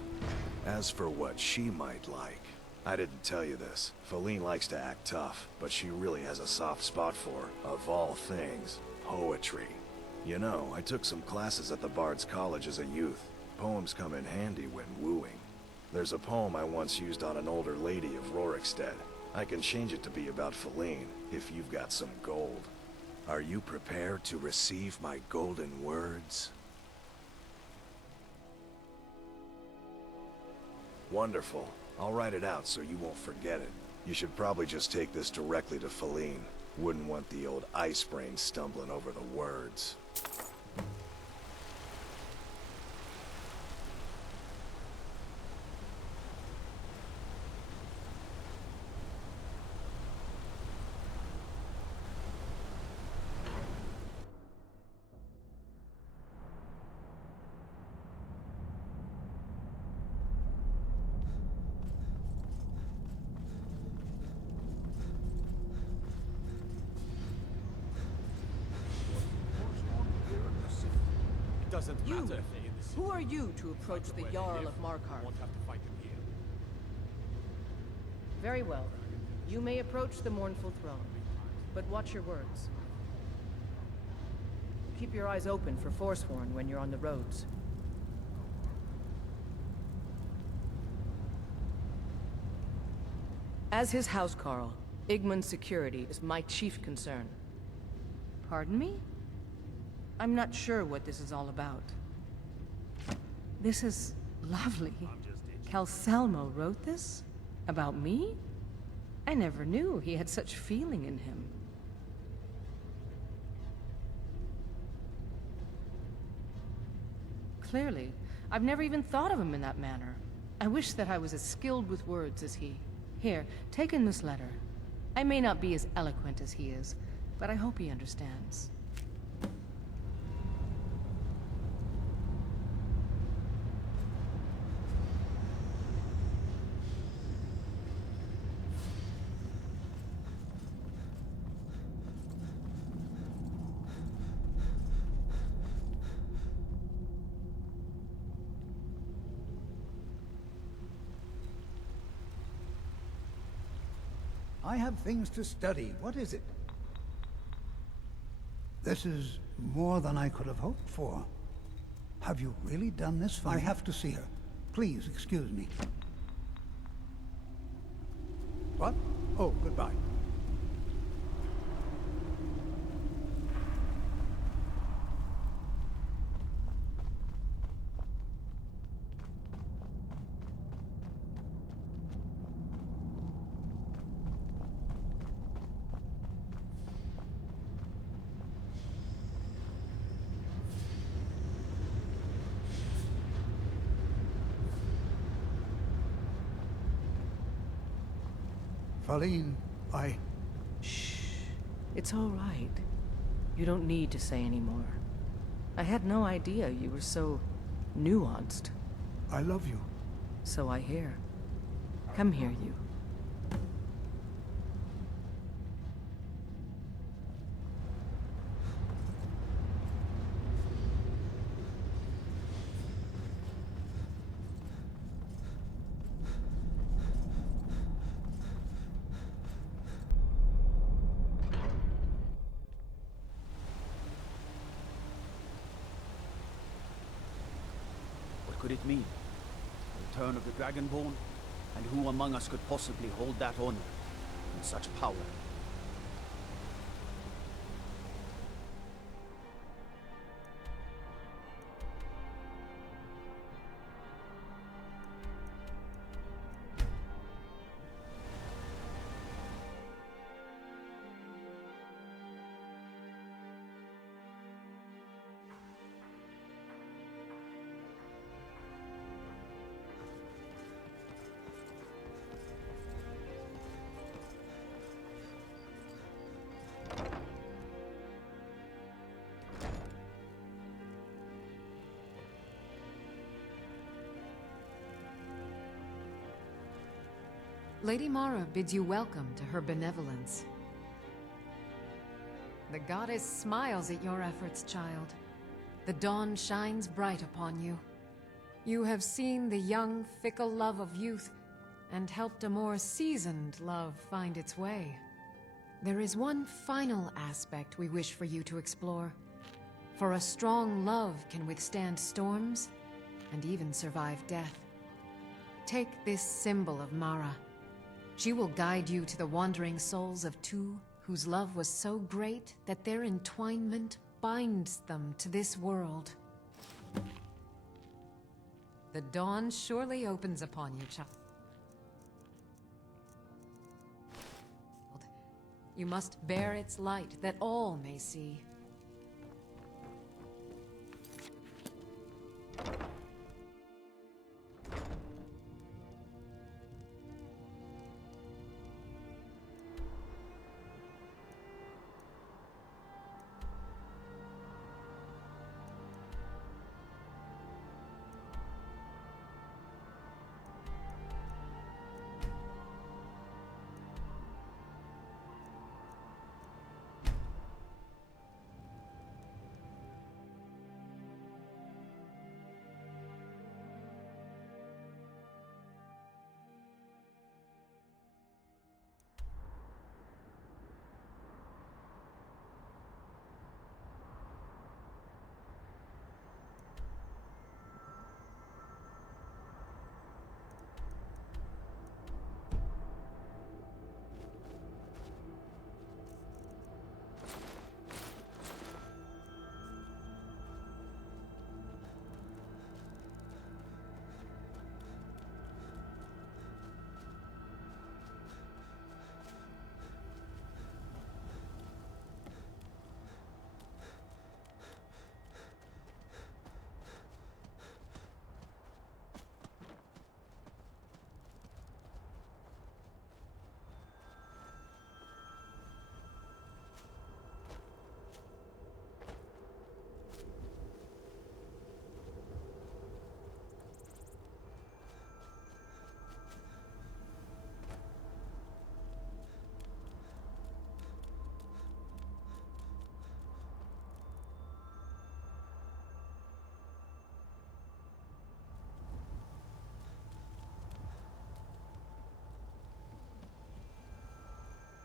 As for what she might like, I didn't tell you this. Faline likes to act tough, but she really has a soft spot for, of all things, poetry. You know, I took some classes at the Bard's College as a youth. Poems come in handy when wooing. There's a poem I once used on an older lady of Rorikstead. I can change it to be about Faline, if you've got some gold. Are you prepared to receive my golden words? Wonderful. I'll write it out so you won't forget it. You should probably just take this directly to Faline. Wouldn't want the old ice brain stumbling over the words. Doesn't matter. Who are you to approach the Jarl of Markarth? Very well. You may approach the mournful throne, but watch your words. Keep your eyes open for Forsworn when you're on the roads. As his housecarl, Igmund's security is my chief concern. Pardon me? I'm not sure what this is all about. This is lovely. Calcelmo wrote this? About me? I never knew he had such feeling in him. Clearly, I've never even thought of him in that manner. I wish that I was as skilled with words as he. Here, take in this letter. I may not be as eloquent as he is, but I hope he understands. I have things to study. What is it? This is more than I could have hoped for. Have you really done this for me? I have to see her. Please, excuse me. What? Oh, goodbye. Faline, Shh. It's all right. You don't need to say any more. I had no idea you were so nuanced. I love you. So I hear. Come here, you. What could it mean? The return of the Dragonborn? And who among us could possibly hold that honor and such power? Lady Mara bids you welcome to her benevolence. The goddess smiles at your efforts, child. The dawn shines bright upon you. You have seen the young, fickle love of youth, and helped a more seasoned love find its way. There is one final aspect we wish for you to explore. For a strong love can withstand storms, and even survive death. Take this symbol of Mara. She will guide you to the wandering souls of two whose love was so great that their entwinement binds them to this world. The dawn surely opens upon you, child. You must bear its light that all may see.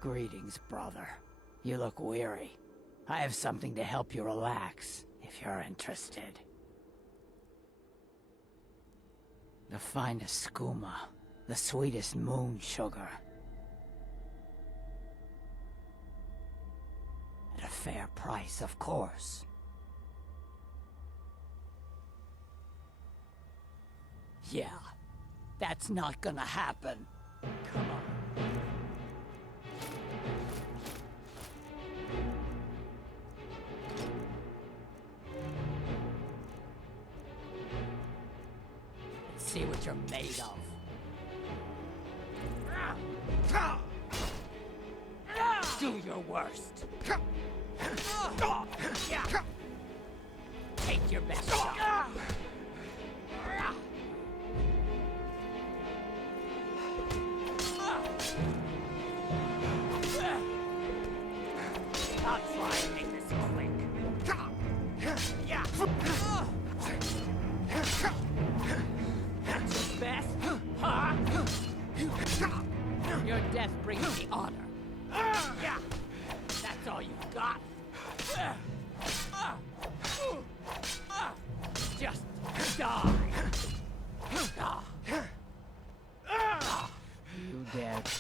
Greetings, brother. You look weary. I have something to help you relax, if you're interested. The finest skooma, the sweetest moon sugar. At a fair price, of course. Yeah, that's not gonna happen. Come on. See what you're made of. Do your worst. Take your best shot. I'll try and make this quick. Yeah. That's your best, huh? Your death brings me honor. Yeah, that's all you've got. Just die. You dead.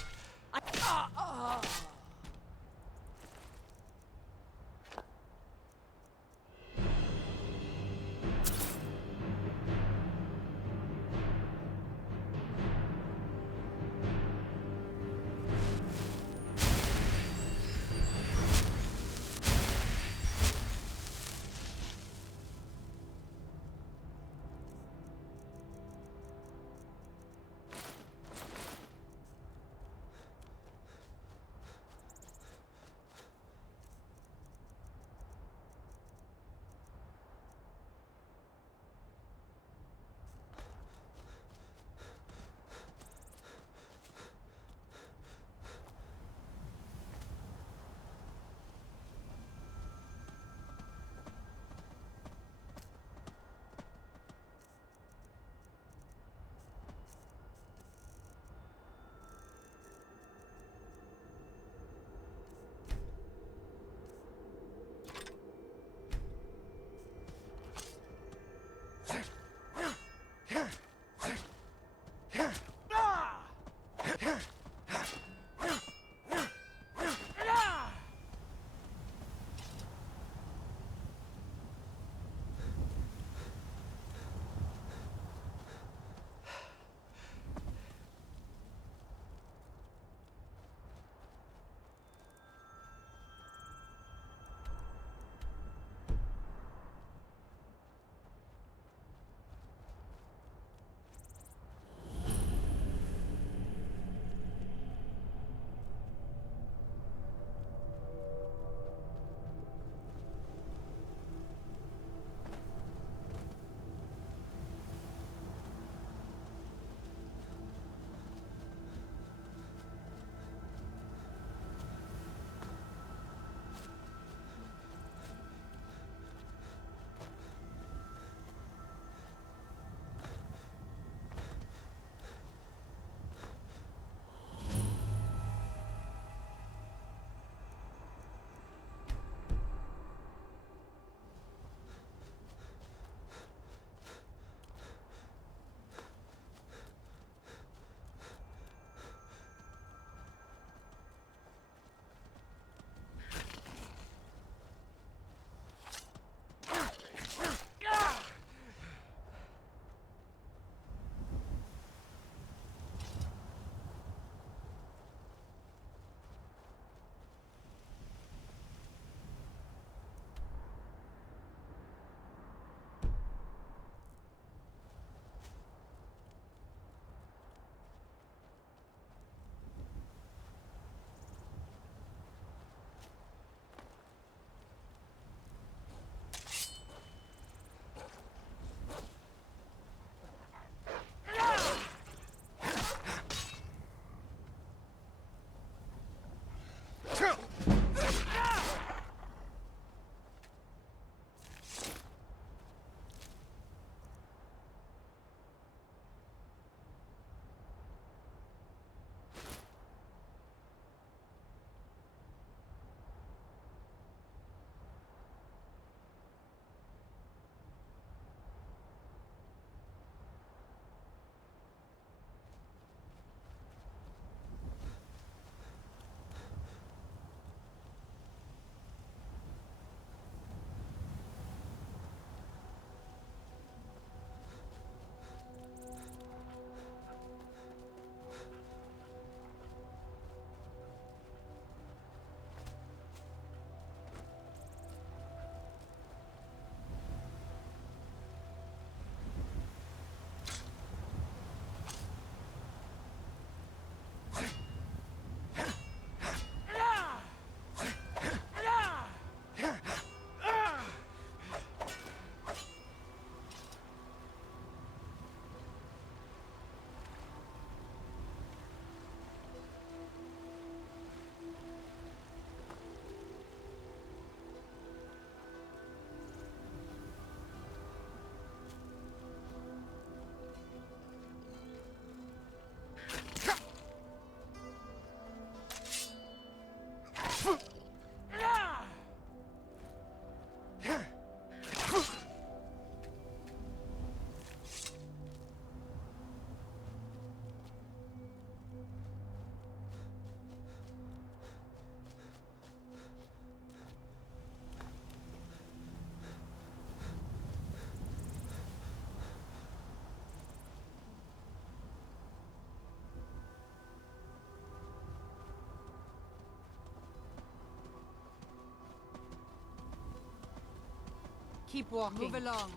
Keep walking. Move along.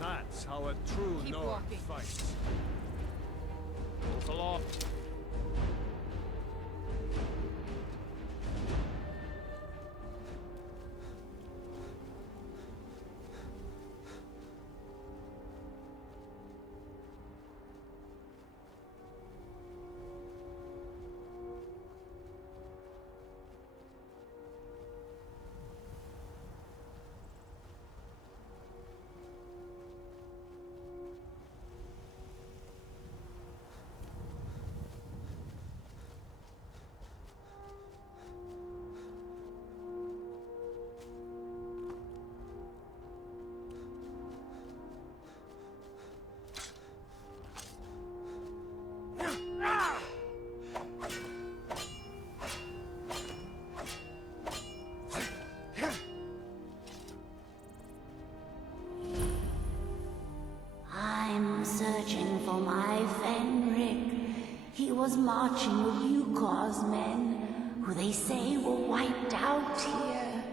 That's how a true Keep Nord walking. fights. Move along. I'm searching for my Fenric. He was marching with Yukor's men, who they say were wiped out here.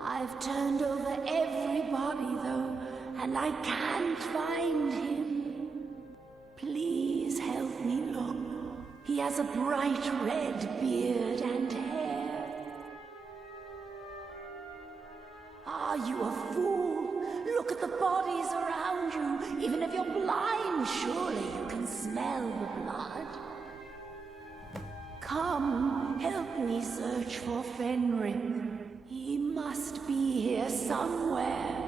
I've turned over everybody, though, and I can't find him. Please help me look. He has a bright red beard and hair. Are you a fool? Look at the bodies around you. Even if you're blind, surely you can smell the blood. Come, help me search for Fenric. He must be here somewhere.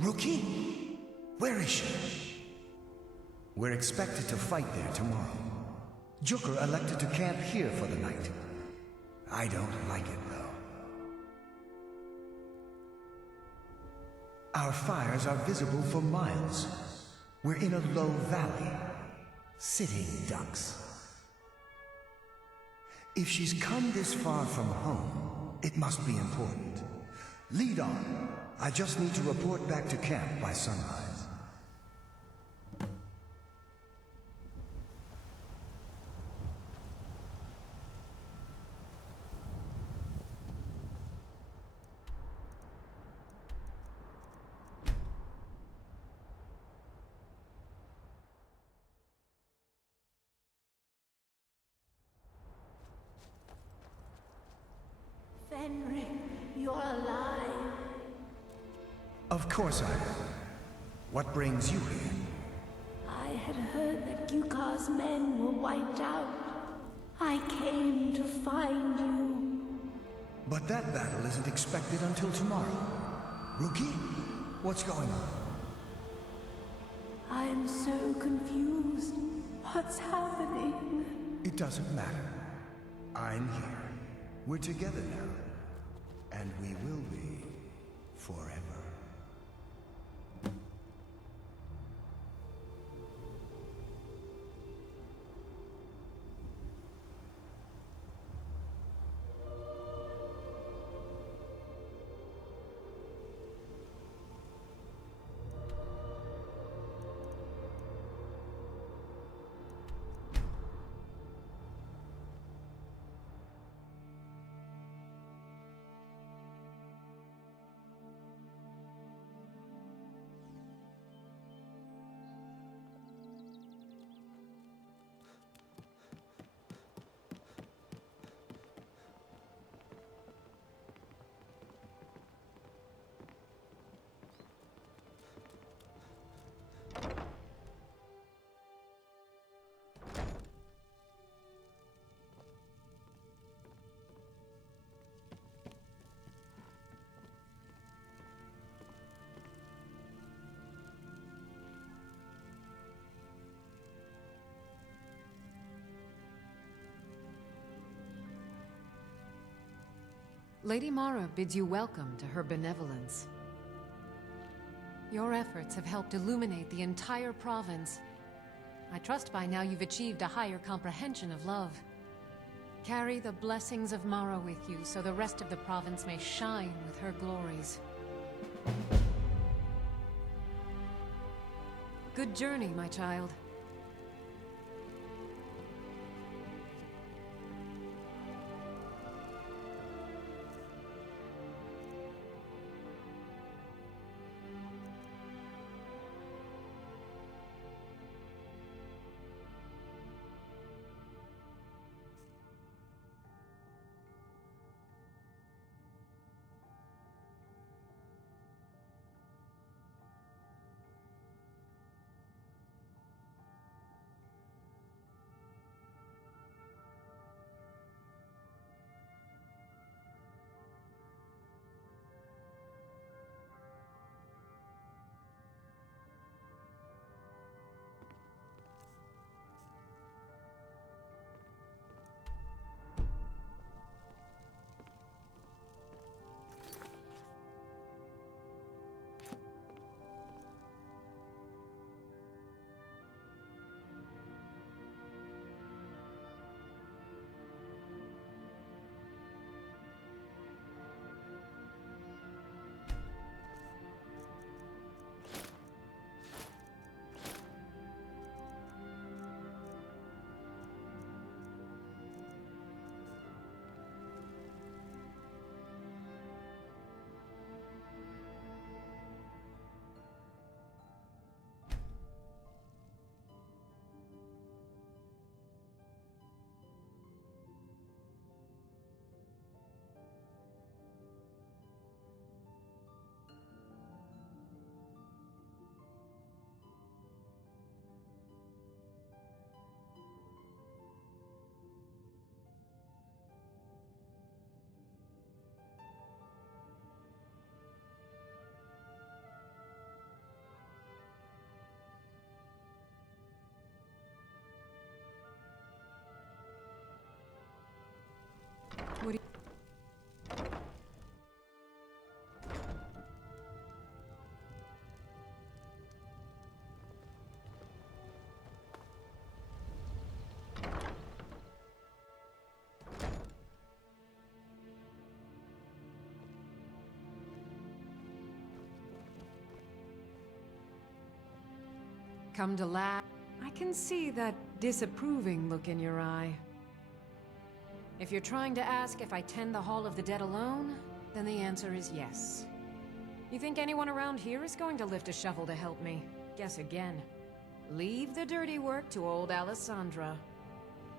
Rookie? Where is she? We're expected to fight there tomorrow. Jukur elected to camp here for the night. I don't like it, though. Our fires are visible for miles. We're in a low valley. Sitting ducks. If she's come this far from home, it must be important. Lead on. I just need to report back to camp by sunrise. Fenric, you're alive. Of course I am. What brings you here? I had heard that Yukar's men were wiped out. I came to find you. But that battle isn't expected until tomorrow. Rookie, what's going on? I'm so confused. What's happening? It doesn't matter. I'm here. We're together now. And we will be forever. Lady Mara bids you welcome to her benevolence. Your efforts have helped illuminate the entire province. I trust by now you've achieved a higher comprehension of love. Carry the blessings of Mara with you so the rest of the province may shine with her glories. Good journey, my child. What do you... Come to laugh. I can see that disapproving look in your eye. If you're trying to ask if I tend the Hall of the Dead alone, then the answer is yes. You think anyone around here is going to lift a shovel to help me? Guess again. Leave the dirty work to old Alessandra.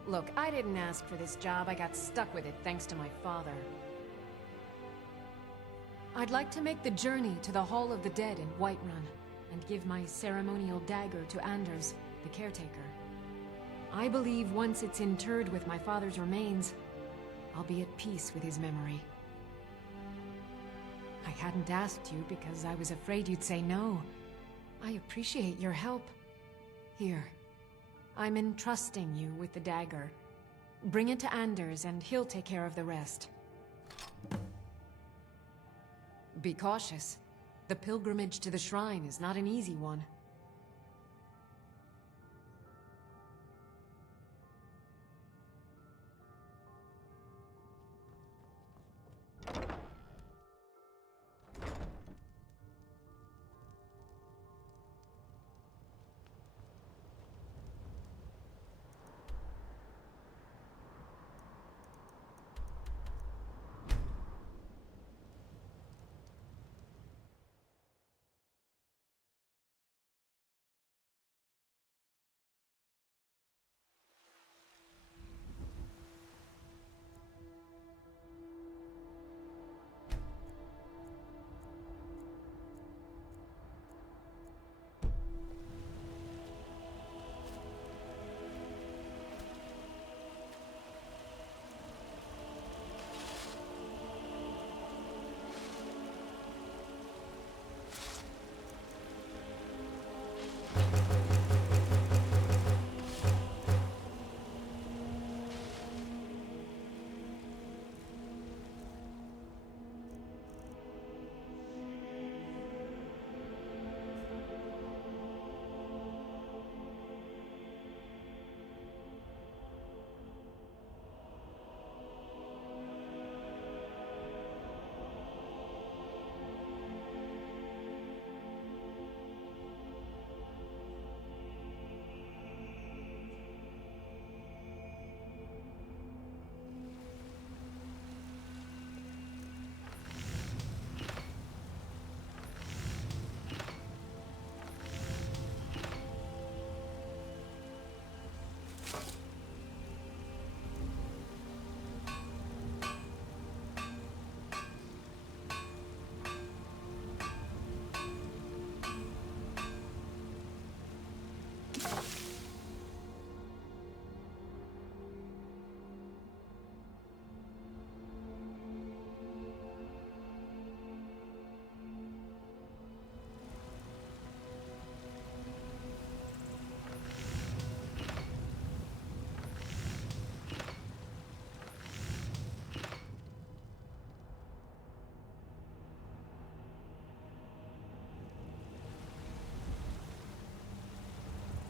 Look, I didn't ask for this job, I got stuck with it thanks to my father. I'd like to make the journey to the Hall of the Dead in Whiterun, and give my ceremonial dagger to Anders, the caretaker. I believe once it's interred with my father's remains, I'll be at peace with his memory. I hadn't asked you because I was afraid you'd say no. I appreciate your help. Here, I'm entrusting you with the dagger. Bring it to Anders and he'll take care of the rest. Be cautious. The pilgrimage to the shrine is not an easy one.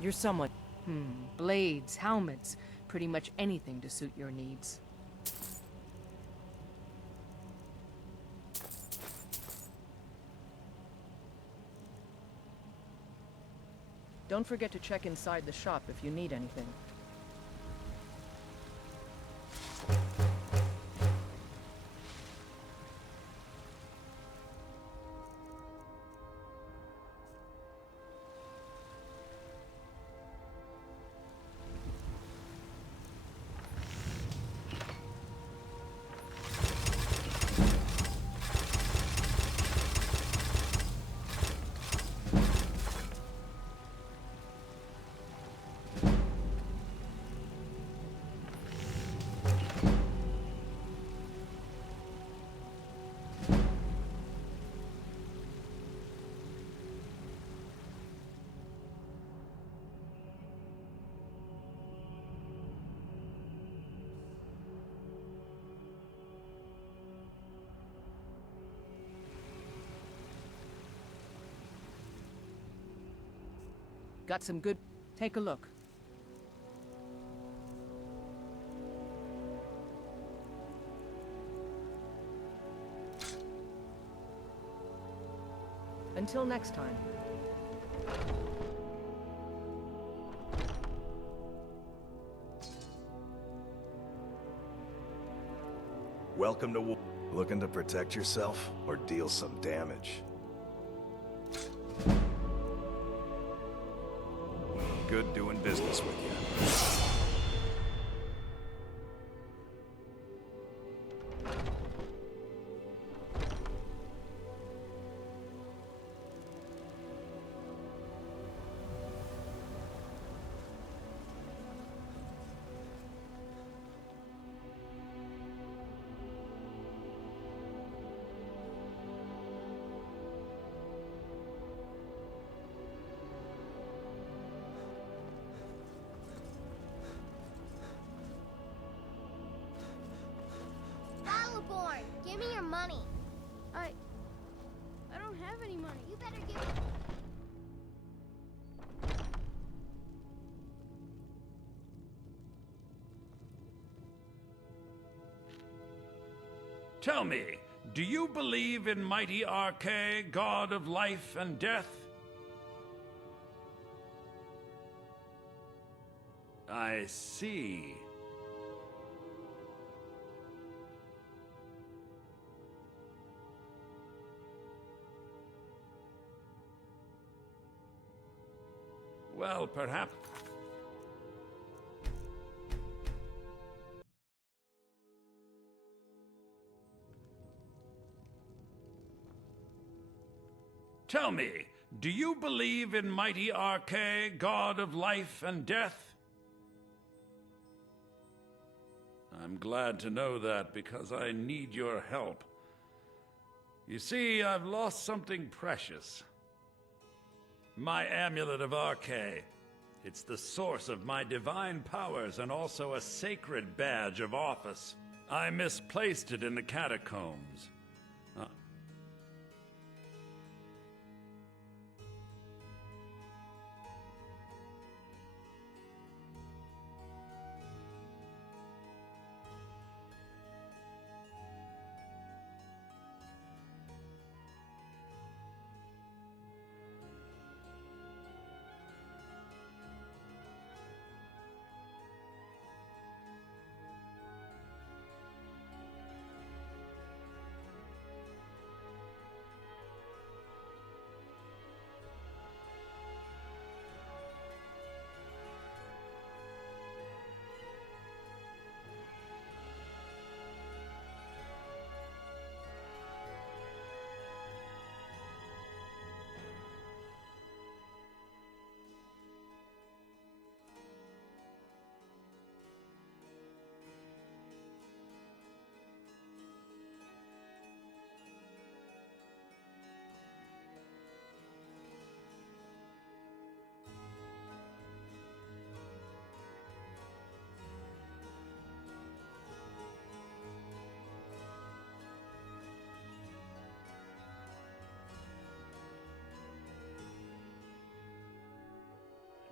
You're someone. Blades, helmets, pretty much anything to suit your needs. Don't forget to check inside the shop if you need anything. Got some good... Take a look. Until next time. Welcome to war. Looking to protect yourself or deal some damage? Good doing business with you. Give me your money. I don't have any money. You better give it. Tell me, do you believe in mighty Arche, god of life and death? I see. Well, perhaps... Tell me, do you believe in mighty Arche, god of life and death? I'm glad to know that because I need your help. You see, I've lost something precious. My Amulet of Arche. It's the source of my divine powers and also a sacred badge of office. I misplaced it in the catacombs.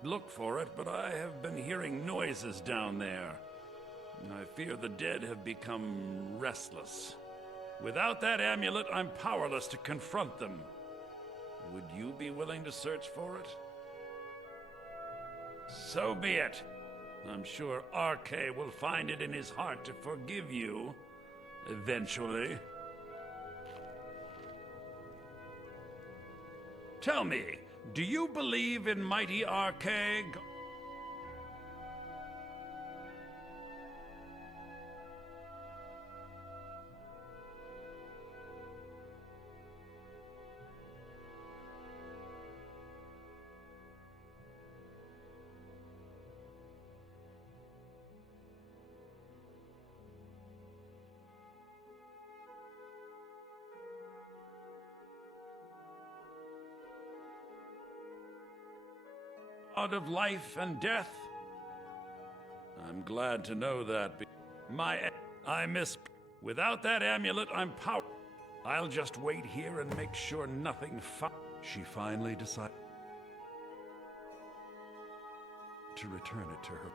look for it, but I have been hearing noises down there. I fear the dead have become restless. Without that amulet, I'm powerless to confront them. Would you be willing to search for it? So be it. I'm sure RK will find it in his heart to forgive you, eventually. Tell me, do you believe in mighty RK? God of life and death? I'm glad to know that. Without that amulet, I'm power. I'll just wait here and make sure nothing She finally decided to return it to her.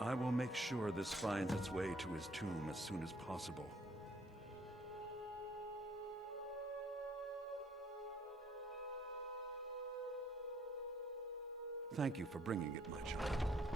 I will make sure this finds its way to his tomb as soon as possible. Thank you for bringing it, my child.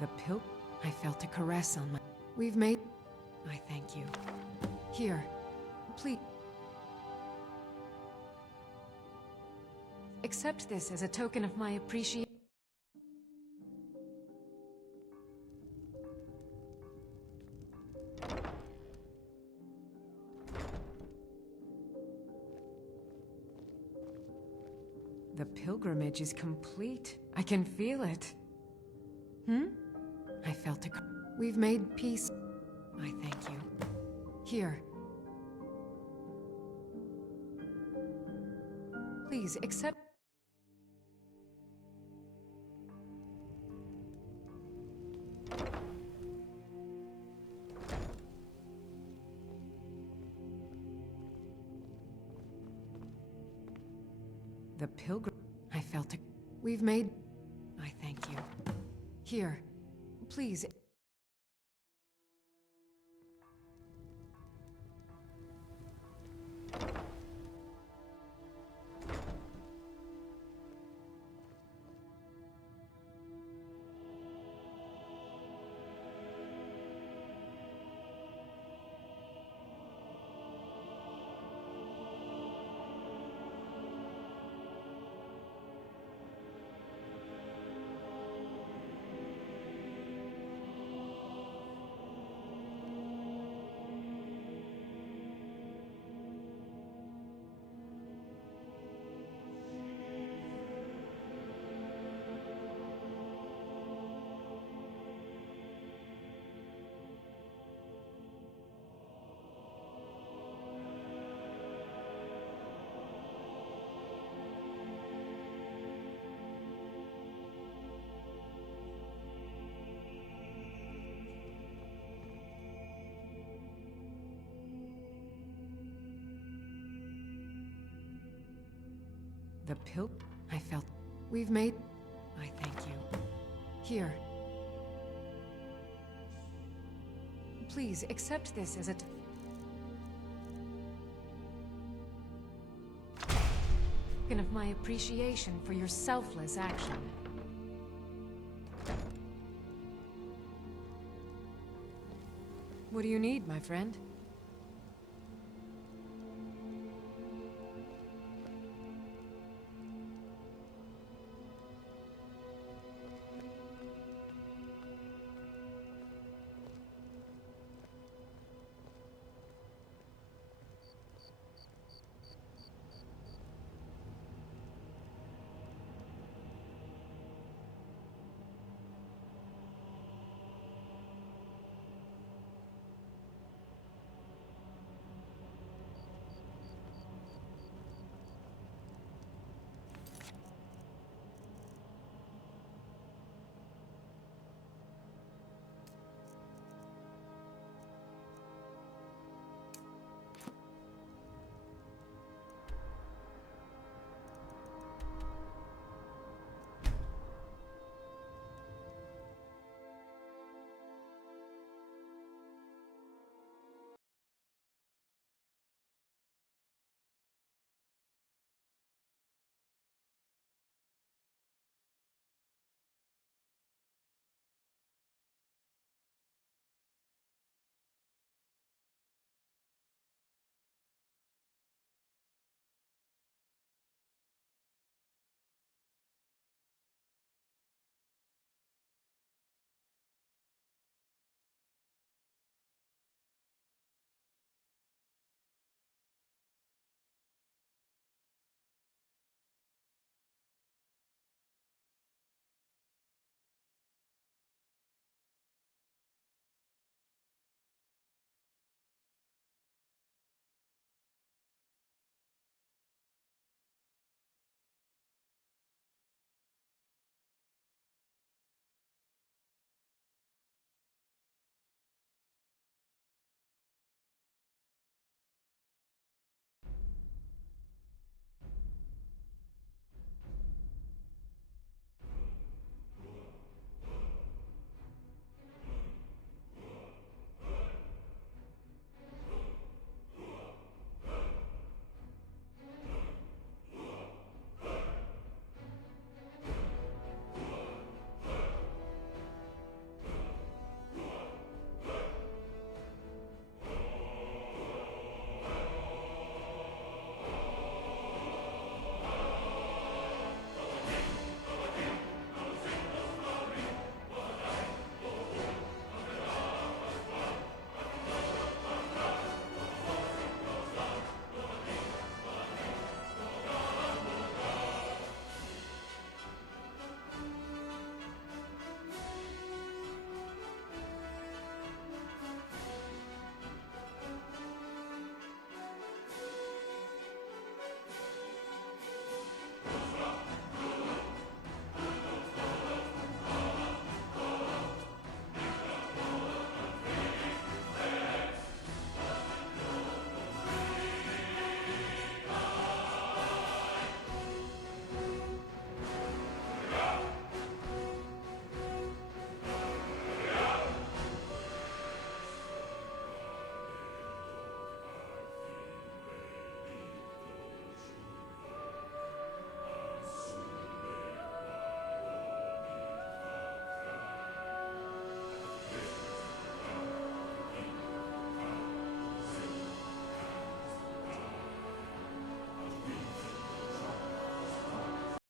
The I felt a caress on my... We've made... I thank you. Here. Please... Accept this as a token of my appreciation. The pilgrimage is complete. I can feel it. I felt a... We've made peace. I thank you. Here. Please accept. The pilgrim. I felt it. We've made. I thank you. Here, please. The I felt. We've made. I thank you. Here. Please accept this as a token of my appreciation for your selfless action. What do you need, my friend?